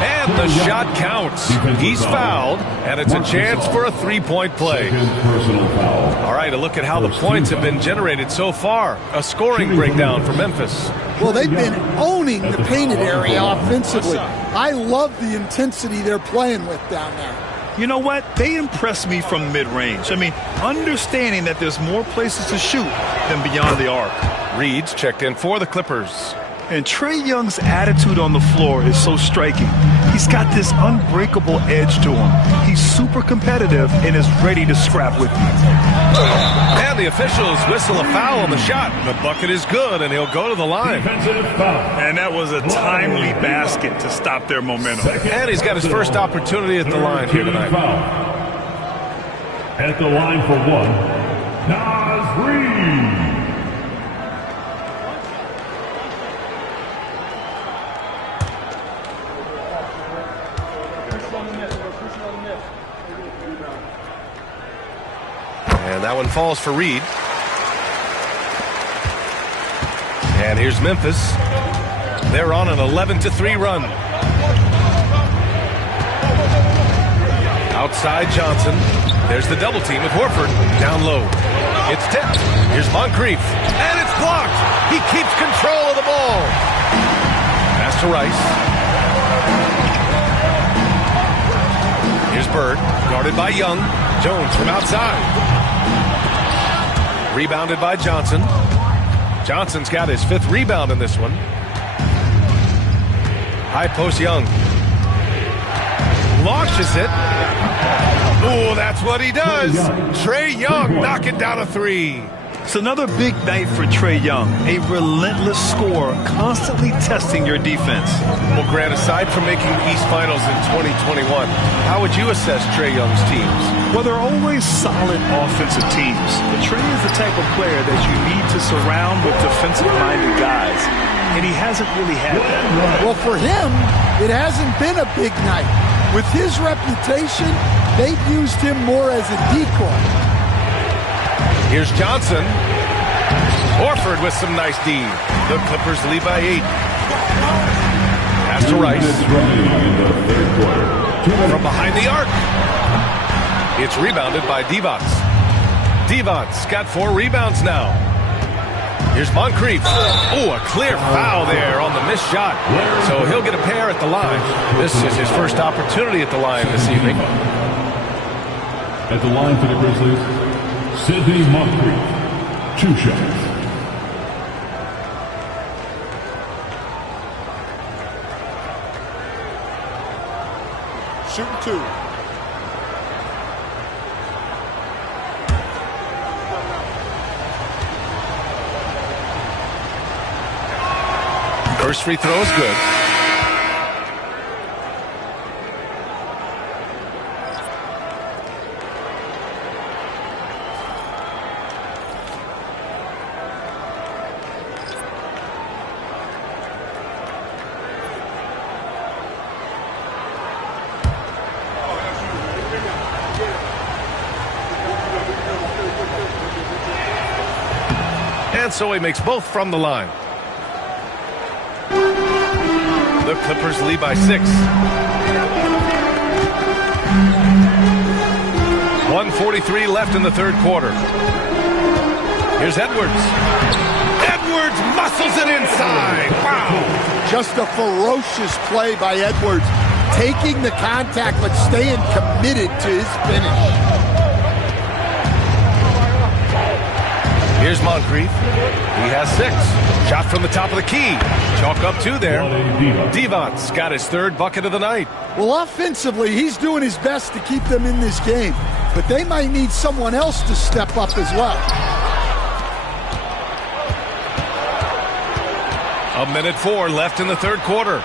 And the shot counts. He's fouled, and it's a chance for a three-point play. All right, a look at how the points have been generated so far. A scoring breakdown for Memphis. Well, they've been owning the painted area offensively. I love the intensity they're playing with down there. You know what? They impress me from mid-range. I mean, understanding that there's more places to shoot than beyond the arc. Reed's checked in for the Clippers. And Trae Young's attitude on the floor is so striking. He's got this unbreakable edge to him. He's super competitive and is ready to scrap with you. And the officials whistle a foul on the shot. The bucket is good, and he'll go to the line. And that was a timely basket to stop their momentum. And he's got his first opportunity at the line here tonight. At the line for one, Naz Reid. And that one falls for Reed. And here's Memphis. They're on an 11-3 run. Outside Johnson. There's the double team with Horford. Down low. It's tipped. Here's Moncrief. And it's blocked. He keeps control of the ball. Pass to Rice. Here's Bird. Guarded by Young. Jones from outside. Rebounded by Johnson. Johnson's got his 5th rebound in this one. High post Young. Launches it. Oh, that's what he does. Trae Young knocking down a 3. It's another big night for Trae Young, a relentless scorer, constantly testing your defense. Well, Grant, aside from making the East Finals in 2021, how would you assess Trae Young's teams? Well, they're always solid offensive teams. But Trae is the type of player that you need to surround with defensive-minded guys, and he hasn't really had that. Well, for him, it hasn't been a big night. With his reputation, they've used him more as a decoy. Here's Johnson. Horford with some nice D. The Clippers lead by 8. Pass to Rice. From behind the arc. It's rebounded by Divac. Divac got 4 rebounds now. Here's Moncrief. Oh, a clear foul there on the missed shot. So he'll get a pair at the line. This is his first opportunity at the line this evening. At the line for the Grizzlies, Sidney Moncrief. 2 shots. Shooting 2. First free throw is good. And so he makes both from the line. The Clippers lead by 6. 1:43 left in the third quarter. Here's Edwards. Edwards muscles it inside. Wow. Just a ferocious play by Edwards. Taking the contact, but staying committed to his finish. Here's Moncrief. He has 6. Shot from the top of the key. Chalk up 2 there. Divac got his 3rd bucket of the night. Well, offensively, he's doing his best to keep them in this game. But they might need someone else to step up as well. 1:04 left in the third quarter.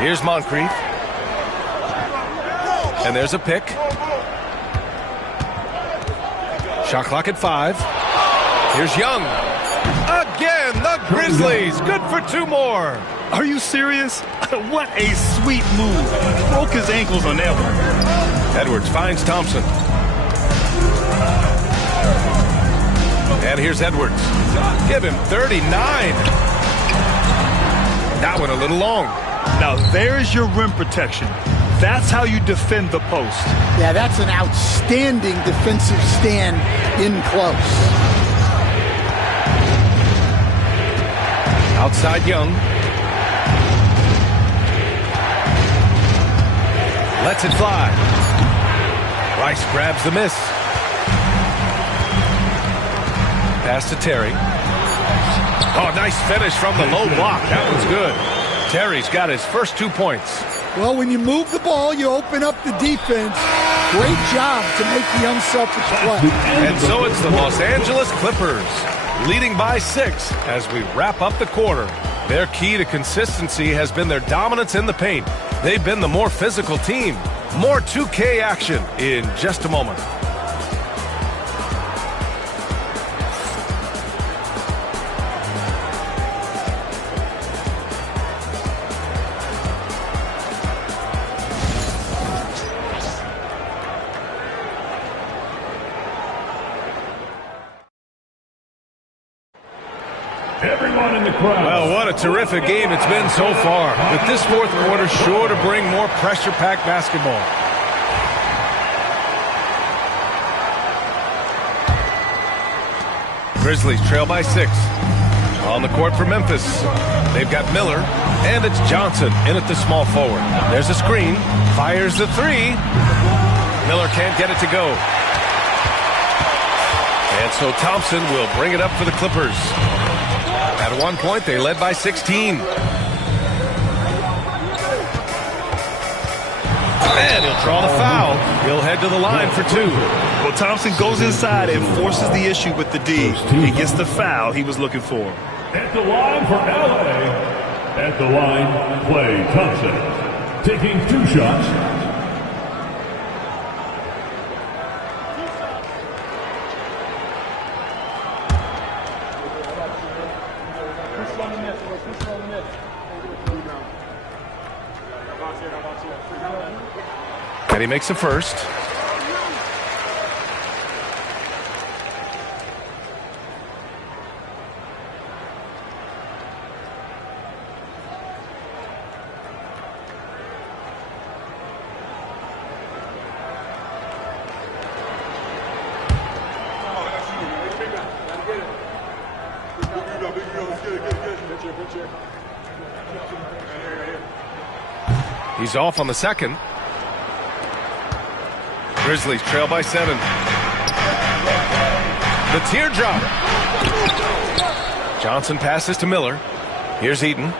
Here's Moncrief. And there's a pick. Shot clock at 5. Here's Young. Again, the Grizzlies. Good for 2 more. Are you serious? What a sweet move. Broke his ankles on that one. Edwards finds Thompson. And here's Edwards. Give him 39. That one a little long. Now there's your rim protection. That's how you defend the post. Yeah, that's an outstanding defensive stand in close. Outside Young. Lets it fly. Rice grabs the miss. Pass to Terry. Oh, nice finish from the low block. That one's good. Terry's got his first 2 points. Well, when you move the ball, you open up the defense. Great job to make the unselfish play. And so it's the Los Angeles Clippers leading by 6 as we wrap up the quarter. Their key to consistency has been their dominance in the paint. They've been the more physical team. More 2K action in just a moment. Everyone in the crowd. Well, what a terrific game it's been so far. With this fourth quarter sure to bring more pressure-packed basketball. Grizzlies trail by 6. On the court for Memphis. They've got Miller, and it's Johnson in at the small forward. There's a screen. Fires the 3. Miller can't get it to go. And so Thompson will bring it up for the Clippers. At one point, they led by 16. And he'll draw the foul. He'll head to the line for 2. Well, Thompson goes inside and forces the issue with the D. He gets the foul he was looking for. At the line for LA. At the line, Klay Thompson. Taking 2 shots. And he makes a first. He's off on the second. Grizzlies trail by 7. The teardrop. Johnson passes to Miller. Here's Eaton.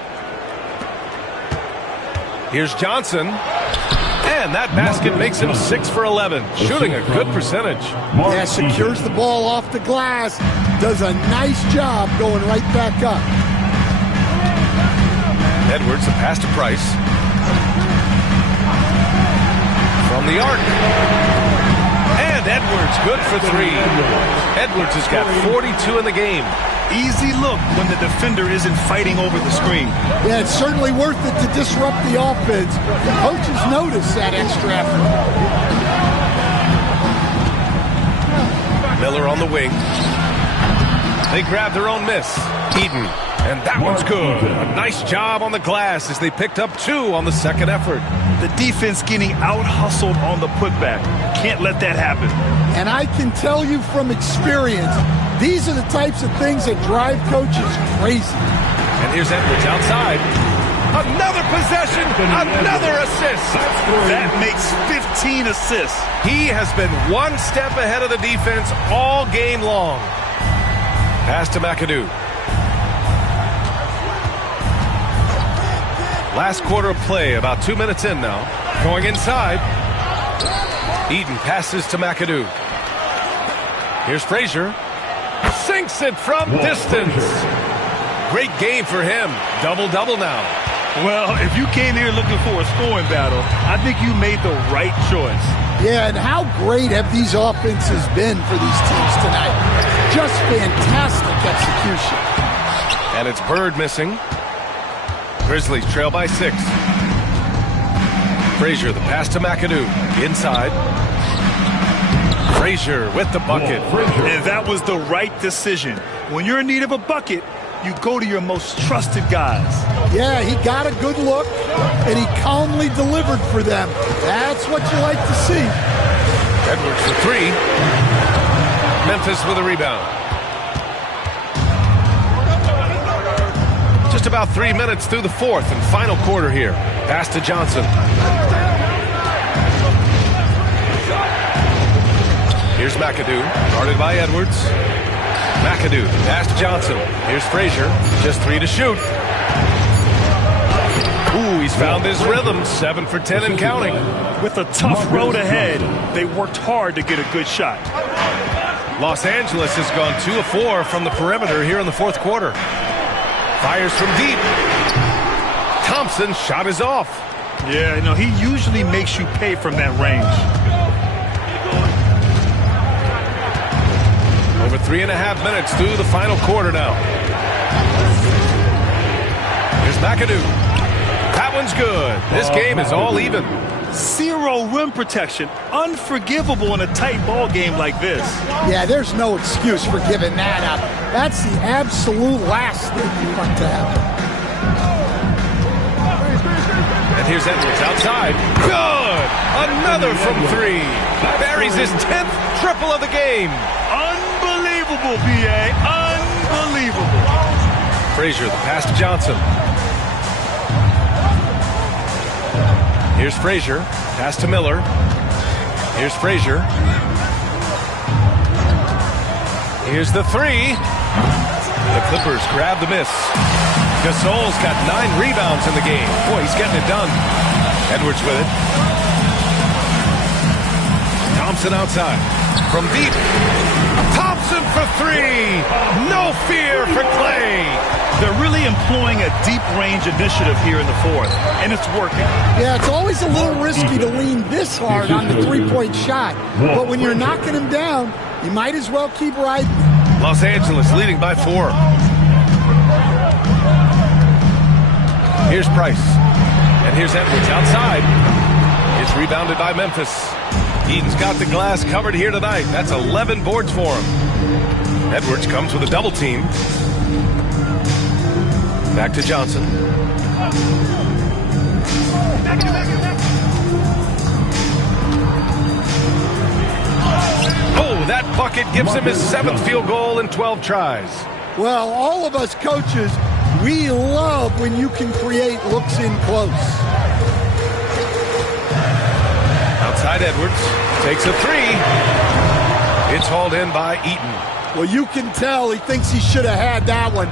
Here's Johnson. And that basket makes him 6 for 11. Shooting a good percentage. Yeah, secures the ball off the glass. Does a nice job going right back up. Edwards, a pass to Price. From the arc. And Edwards, good for 3. Edwards has got 42 in the game. Easy look when the defender isn't fighting over the screen. Yeah, it's certainly worth it to disrupt the offense. The coaches notice that extra effort. Miller on the wing. They grab their own miss. Eden. And that one's good. A nice job on the glass as they picked up 2 on the second effort. The defense getting out-hustled on the putback. Can't let that happen. And I can tell you from experience, these are the types of things that drive coaches crazy. And here's Edwards outside. Another possession, another assist. That makes 15 assists. He has been one step ahead of the defense all game long. Pass to McAdoo. Last quarter of play, about 2 minutes in now. Going inside. Eden passes to McAdoo. Here's Frazier. Sinks it from distance. Great game for him. Double-double now. Well, if you came here looking for a scoring battle, I think you made the right choice. Yeah, and how great have these offenses been for these teams tonight? Just fantastic execution. And it's Bird missing. Grizzlies trail by 6. Frazier, the pass to McAdoo. Inside. Frazier with the bucket. And that was the right decision. When you're in need of a bucket, you go to your most trusted guys. Yeah, he got a good look, and he calmly delivered for them. That's what you like to see. Edwards for 3. Memphis with a rebound. Just about 3 minutes through the fourth and final quarter here. Pass to Johnson. Here's McAdoo, guarded by Edwards. McAdoo, pass to Johnson. Here's Frazier, just 3 to shoot. Ooh, he's found his rhythm, 7 for 10 and counting. With a tough road ahead, they worked hard to get a good shot. Los Angeles has gone 2 of 4 from the perimeter here in the fourth quarter. Fires from deep. Thompson's shot is off. Yeah, you know, he usually makes you pay from that range. Over 3.5 minutes through the final quarter now. Here's McAdoo. That one's good. This game is all even. 0 rim protection. Unforgivable in a tight ball game like this. Yeah, there's no excuse for giving that up. That's the absolute last thing you want to happen. And here's Edwards outside. Good! Another from 3. Buries his 10th triple of the game. Unbelievable, B.A. Unbelievable. Frazier, the pass to Johnson. Here's Frazier. Pass to Miller. Here's Frazier. Here's the 3. The Clippers grab the miss. Gasol's got 9 rebounds in the game. Boy, he's getting it done. Edwards with it. Thompson outside. From deep. Thompson for three. No fear for Clay. They're really employing a deep range initiative here in the fourth, and it's working. Yeah, it's always a little risky to lean this hard on the three-point shot. But when you're knocking him down, you might as well keep riding. Los Angeles leading by 4. Here's Price. And here's Edwards outside. It's rebounded by Memphis. Eden's got the glass covered here tonight. That's 11 boards for him. Edwards comes with a double team. Back to Johnson. Oh, that bucket gives him his 7th field goal in 12 tries. Well, all of us coaches, we love when you can create looks in close. Outside Edwards. Takes a three. It's hauled in by Eaton. Well, you can tell he thinks he should have had that one.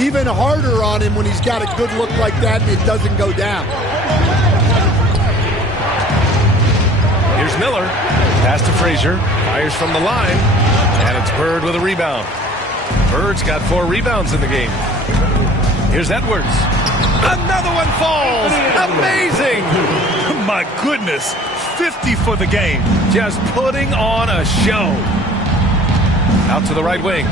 Even harder on him when he's got a good look like that and it doesn't go down. Here's Miller. Pass to Frazier. Fires from the line. And it's Bird with a rebound. Bird's got 4 rebounds in the game. Here's Edwards. Another one falls. Amazing. My goodness. 50 for the game. Just putting on a show. Out to the right wing.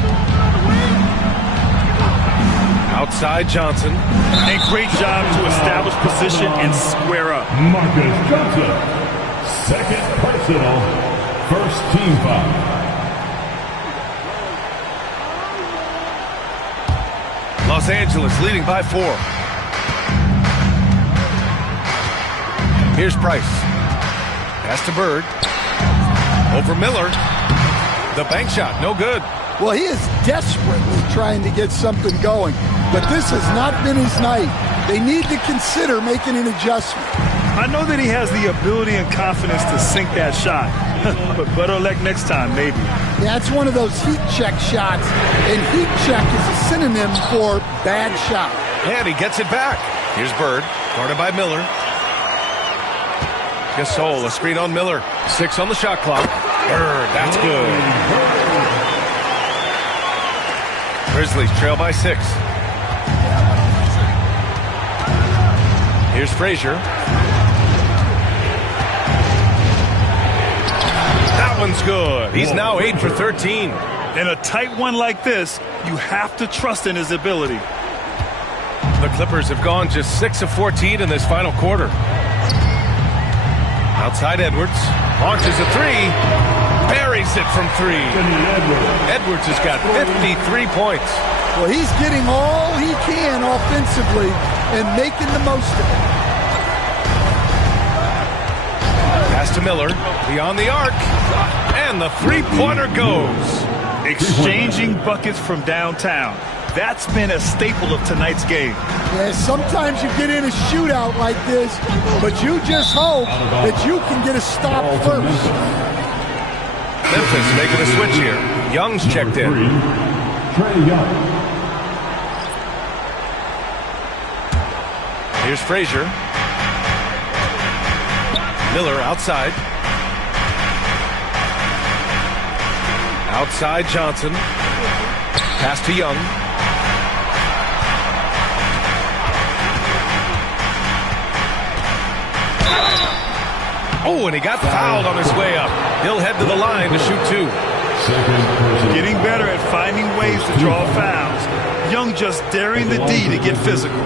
Outside Johnson. A great job to establish position and square up. Marcus Johnson. Second personal. First team foul. Los Angeles leading by 4. Here's Price. Pass to Bird. Over Miller. The bank shot, no good. Well, he is desperately trying to get something going, but this has not been his night. They need to consider making an adjustment. I know that he has the ability and confidence to sink that shot, but better luck next time, maybe. Yeah, it's one of those heat check shots, and heat check is a synonym for bad shot. And he gets it back. Here's Bird, guarded by Miller. Gasol, a screen on Miller. 6 on the shot clock. Bird, that's good. Grizzlies trail by 6. Here's Frazier. That one's good. He's now 8 for 13. In a tight one like this, you have to trust in his ability. The Clippers have gone just 6 of 14 in this final quarter. Outside Edwards. Launches a 3. Buries it from 3. Edwards has got 53 points. Well, he's getting all he can offensively and making the most of it. Pass to Miller. Beyond the arc. And the three-pointer goes. Exchanging buckets from downtown. That's been a staple of tonight's game. Yeah, sometimes you get in a shootout like this, but you just hope that you can get a stop first. Memphis making a switch here. Young's checked in. Trey Young. Here's Frazier. Miller outside. Outside Johnson. Pass to Young. Oh, and he got fouled on his way up. He'll head to the line to shoot 2. Getting better at finding ways to draw fouls. Young just daring the D to get physical.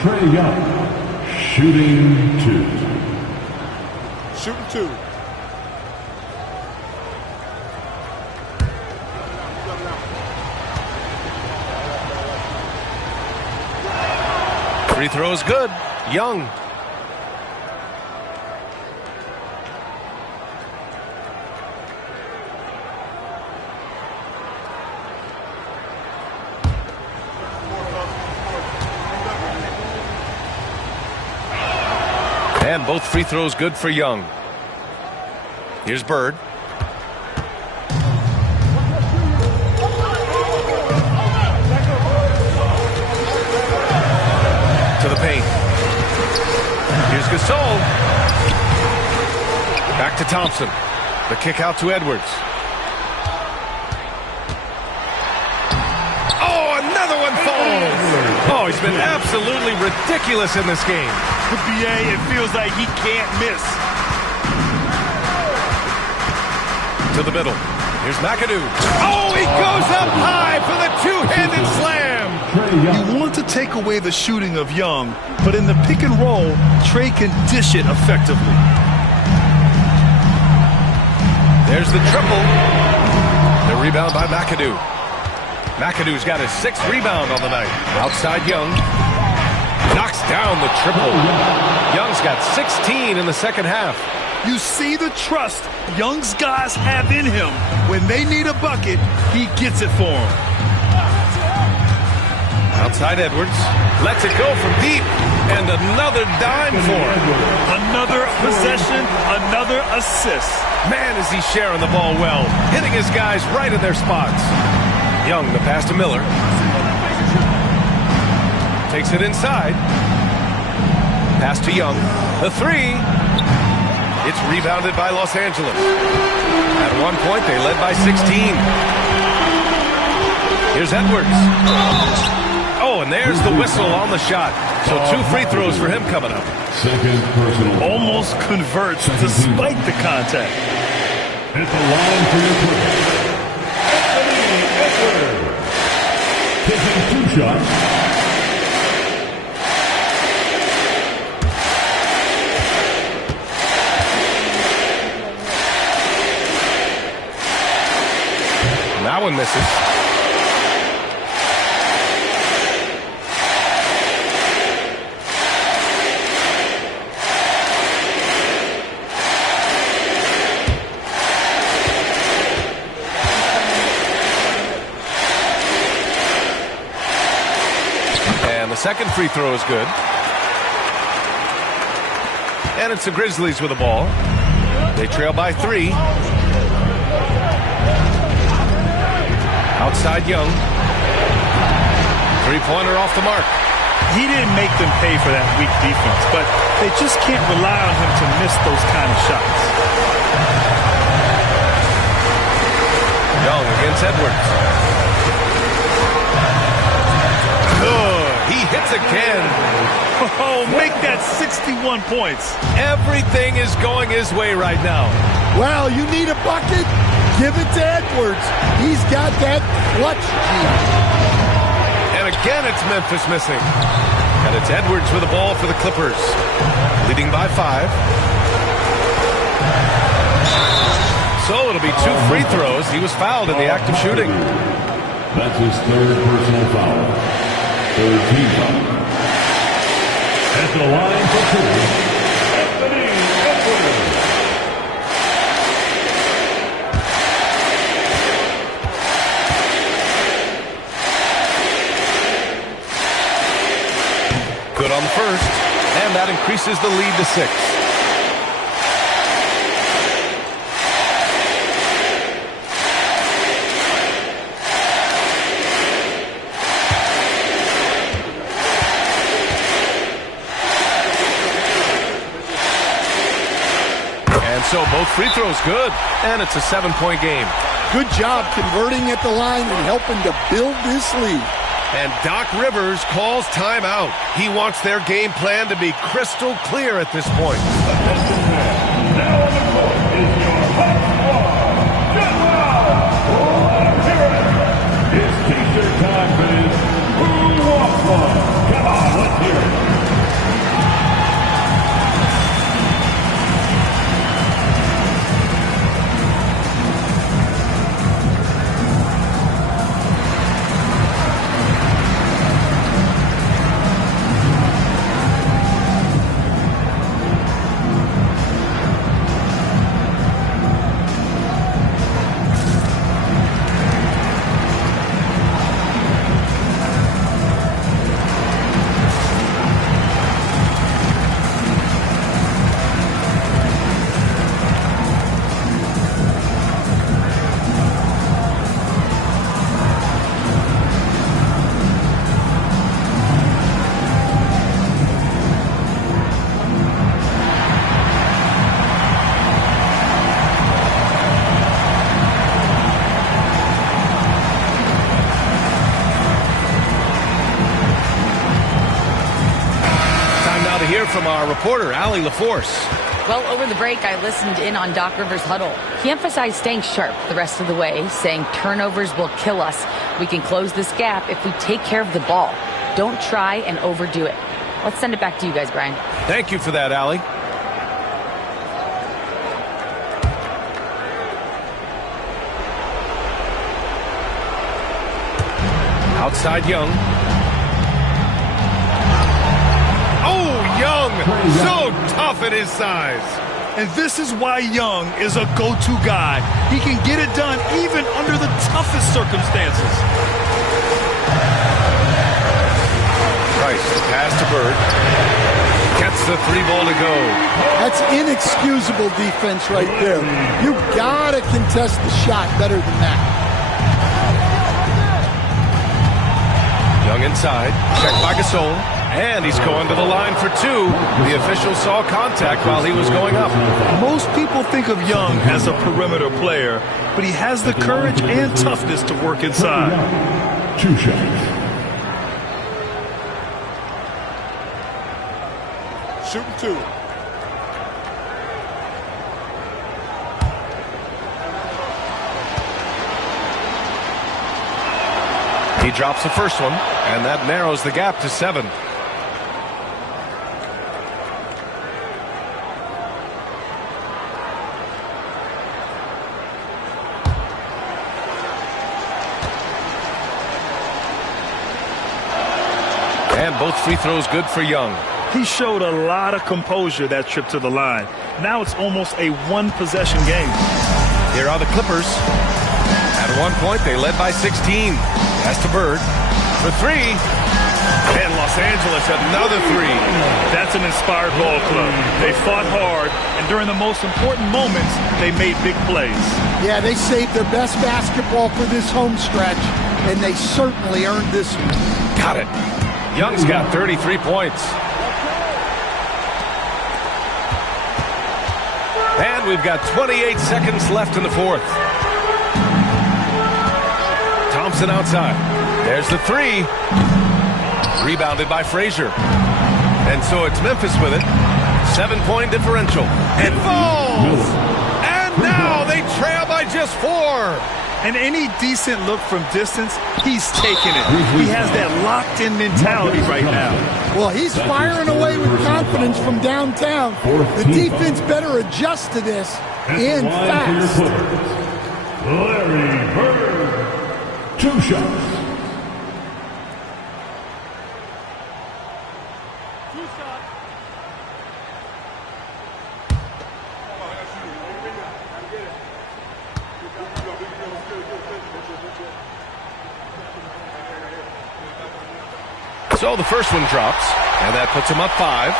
Trey Young, shooting 2. Shooting 2. Free throw is good. Young. And both free throws good for Young. Here's Bird. To the paint. Here's Gasol. Back to Thompson. The kick out to Edwards. Oh, another one falls. Oh, he's been absolutely ridiculous in this game. BA, it feels like he can't miss. To the middle. Here's McAdoo. Oh, he goes up high for the two-handed slam. You want to take away the shooting of Young, but in the pick and roll, Trey can dish it effectively. There's the triple. The rebound by McAdoo. McAdoo's got his 6th rebound on the night. Outside Young. Knocks down the triple. Young's got 16 in the second half. You see the trust Young's guys have in him. When they need a bucket, he gets it for them. Outside Edwards. Lets it go from deep. And another dime for him. Another possession, another assist. Man, is he sharing the ball well. Hitting his guys right in their spots. Young, the pass to Miller. Takes it inside. Pass to Young. The 3. It's rebounded by Los Angeles. At one point, they led by 16. Here's Edwards. Oh, and there's the whistle on the shot. So 2 free throws for him coming up. Second personal. Almost converts despite the contact. At the line for your quick. Taking 2 shots. That one misses. And the second free throw is good. And it's the Grizzlies with the ball. They trail by 3. Outside Young. 3-pointer off the mark. He didn't make them pay for that weak defense, but they just can't rely on him to miss those kind of shots. Young against Edwards. Good. He hits again. Oh, make that 61 points. Everything is going his way right now. Well, you need a bucket? Give it to Edwards. He's got that clutch gene. And again, it's Memphis missing. And it's Edwards with the ball for the Clippers. Leading by 5. So it'll be 2 free throws. He was fouled in the act of shooting. That's his 3rd personal foul. 3rd team foul. At the line for 2. Good on the first, and that increases the lead to 6. And so both free throws good, and it's a 7-point game. Good job converting at the line and helping to build this lead. And Doc Rivers calls timeout. He wants their game plan to be crystal clear at this point. Now on the court is your hot squad. Get loud! Hear it! It's t-shirt time, fans. Who wants one? Come on, let's hear it. from our reporter, Allie LaForce. Well, over the break, I listened in on Doc Rivers' huddle. He emphasized staying sharp the rest of the way, saying turnovers will kill us. We can close this gap if we take care of the ball. Don't try and overdo it. Let's send it back to you guys, Brian. Thank you for that, Allie. Outside Young. Oh, Young! So tough at his size. And this is why Young is a go-to guy. He can get it done even under the toughest circumstances. Price, pass to Bird. Gets the 3 ball to go. That's inexcusable defense right there. You've got to contest the shot better than that. Young inside, checked by Gasol, and he's going to the line for 2. The official saw contact while he was going up. Most people think of Young as a perimeter player, but he has the courage and toughness to work inside. 2 shots. Shooting 2. He drops the first one, and that narrows the gap to 7. And both free throws good for Young. He showed a lot of composure that trip to the line. Now it's almost a one-possession game. Here are the Clippers. At one point, they led by 16. Pass to Bird for 3. And Los Angeles, another 3. That's an inspired ball club. They fought hard, and during the most important moments, they made big plays. Yeah, they saved their best basketball for this home stretch, and they certainly earned this one. Got it. Young's got 33 points. And we've got 28 seconds left in the 4th. Thompson outside. There's the 3. Rebounded by Frazier. And so it's Memphis with it. 7-point differential. It falls! And now they trail by just 4. And any decent look from distance, he's taking it. He has that locked-in mentality right now. Well, he's firing away with confidence from downtown. The defense better adjust to this and fast. Larry Bird. 2 shots. So the first one drops, and that puts him up 5.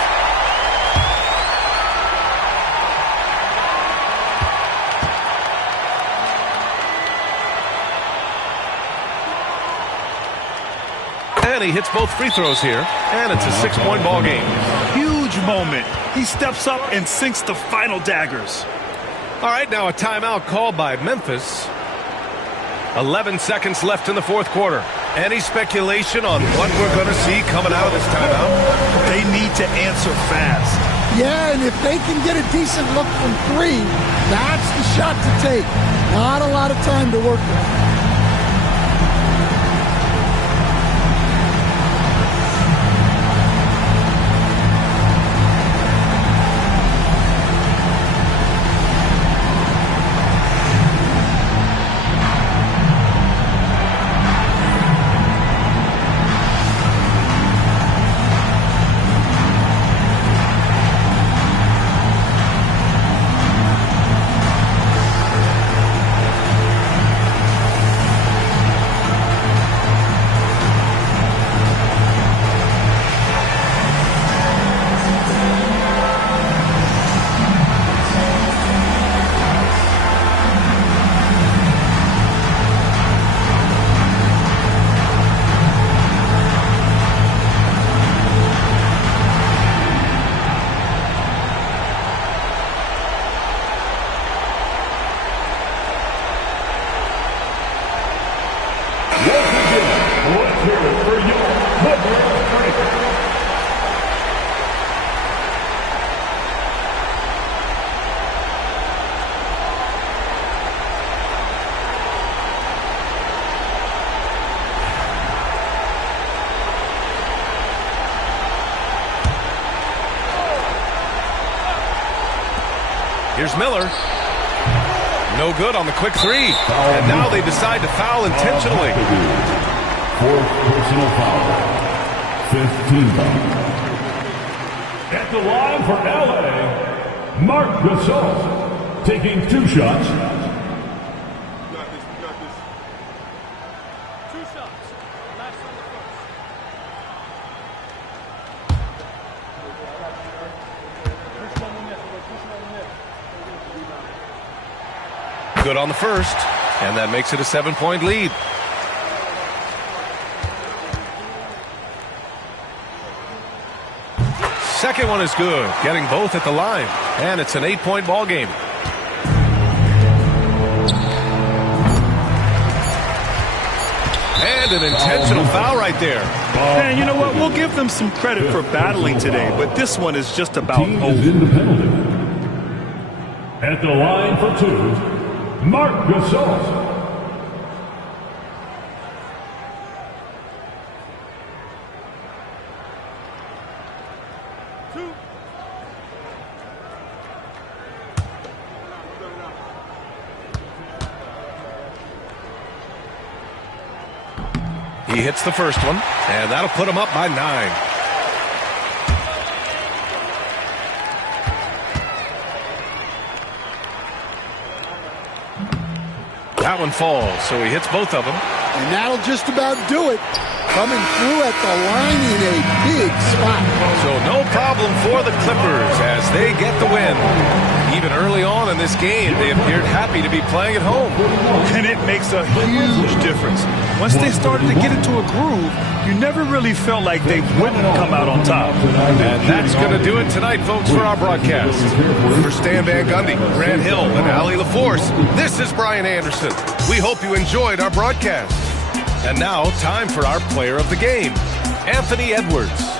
And he hits both free throws here, and it's a 6-point ball game. Huge moment. He steps up and sinks the final daggers. All right, now a timeout called by Memphis. 11 seconds left in the 4th quarter. Any speculation on what we're going to see coming out of this timeout? They need to answer fast. Yeah, and if they can get a decent look from 3, that's the shot to take. Not a lot of time to work with. Here's Miller. No good on the quick three. And now they decide to foul intentionally. Fourth personal foul. 15 foul. At the line for LA, Mark Gasol, taking 2 shots. We got this. 2 shots. Last on the first. Good on the first. And that makes it a 7-point lead. Second one is good, getting both at the line, and it's an 8-point ball game. And an intentional foul right there. And you know what? We'll give them some credit for battling today, but this one is just about Team is in the penalty. At the line for 2, Mark Gasol. He hits the first one, and that'll put him up by 9. That one falls, so he hits both of them. And that'll just about do it. Coming through at the line in a big spot. So no problem for the Clippers as they get the win. Even early on in this game, they appeared happy to be playing at home. And it makes a huge difference. Once they started to get into a groove, you never really felt like they wouldn't come out on top. And that's going to do it tonight, folks, for our broadcast. For Stan Van Gundy, Grant Hill, and Ali LaForce, this is Brian Anderson. We hope you enjoyed our broadcast. And now, time for our player of the game, Anthony Edwards.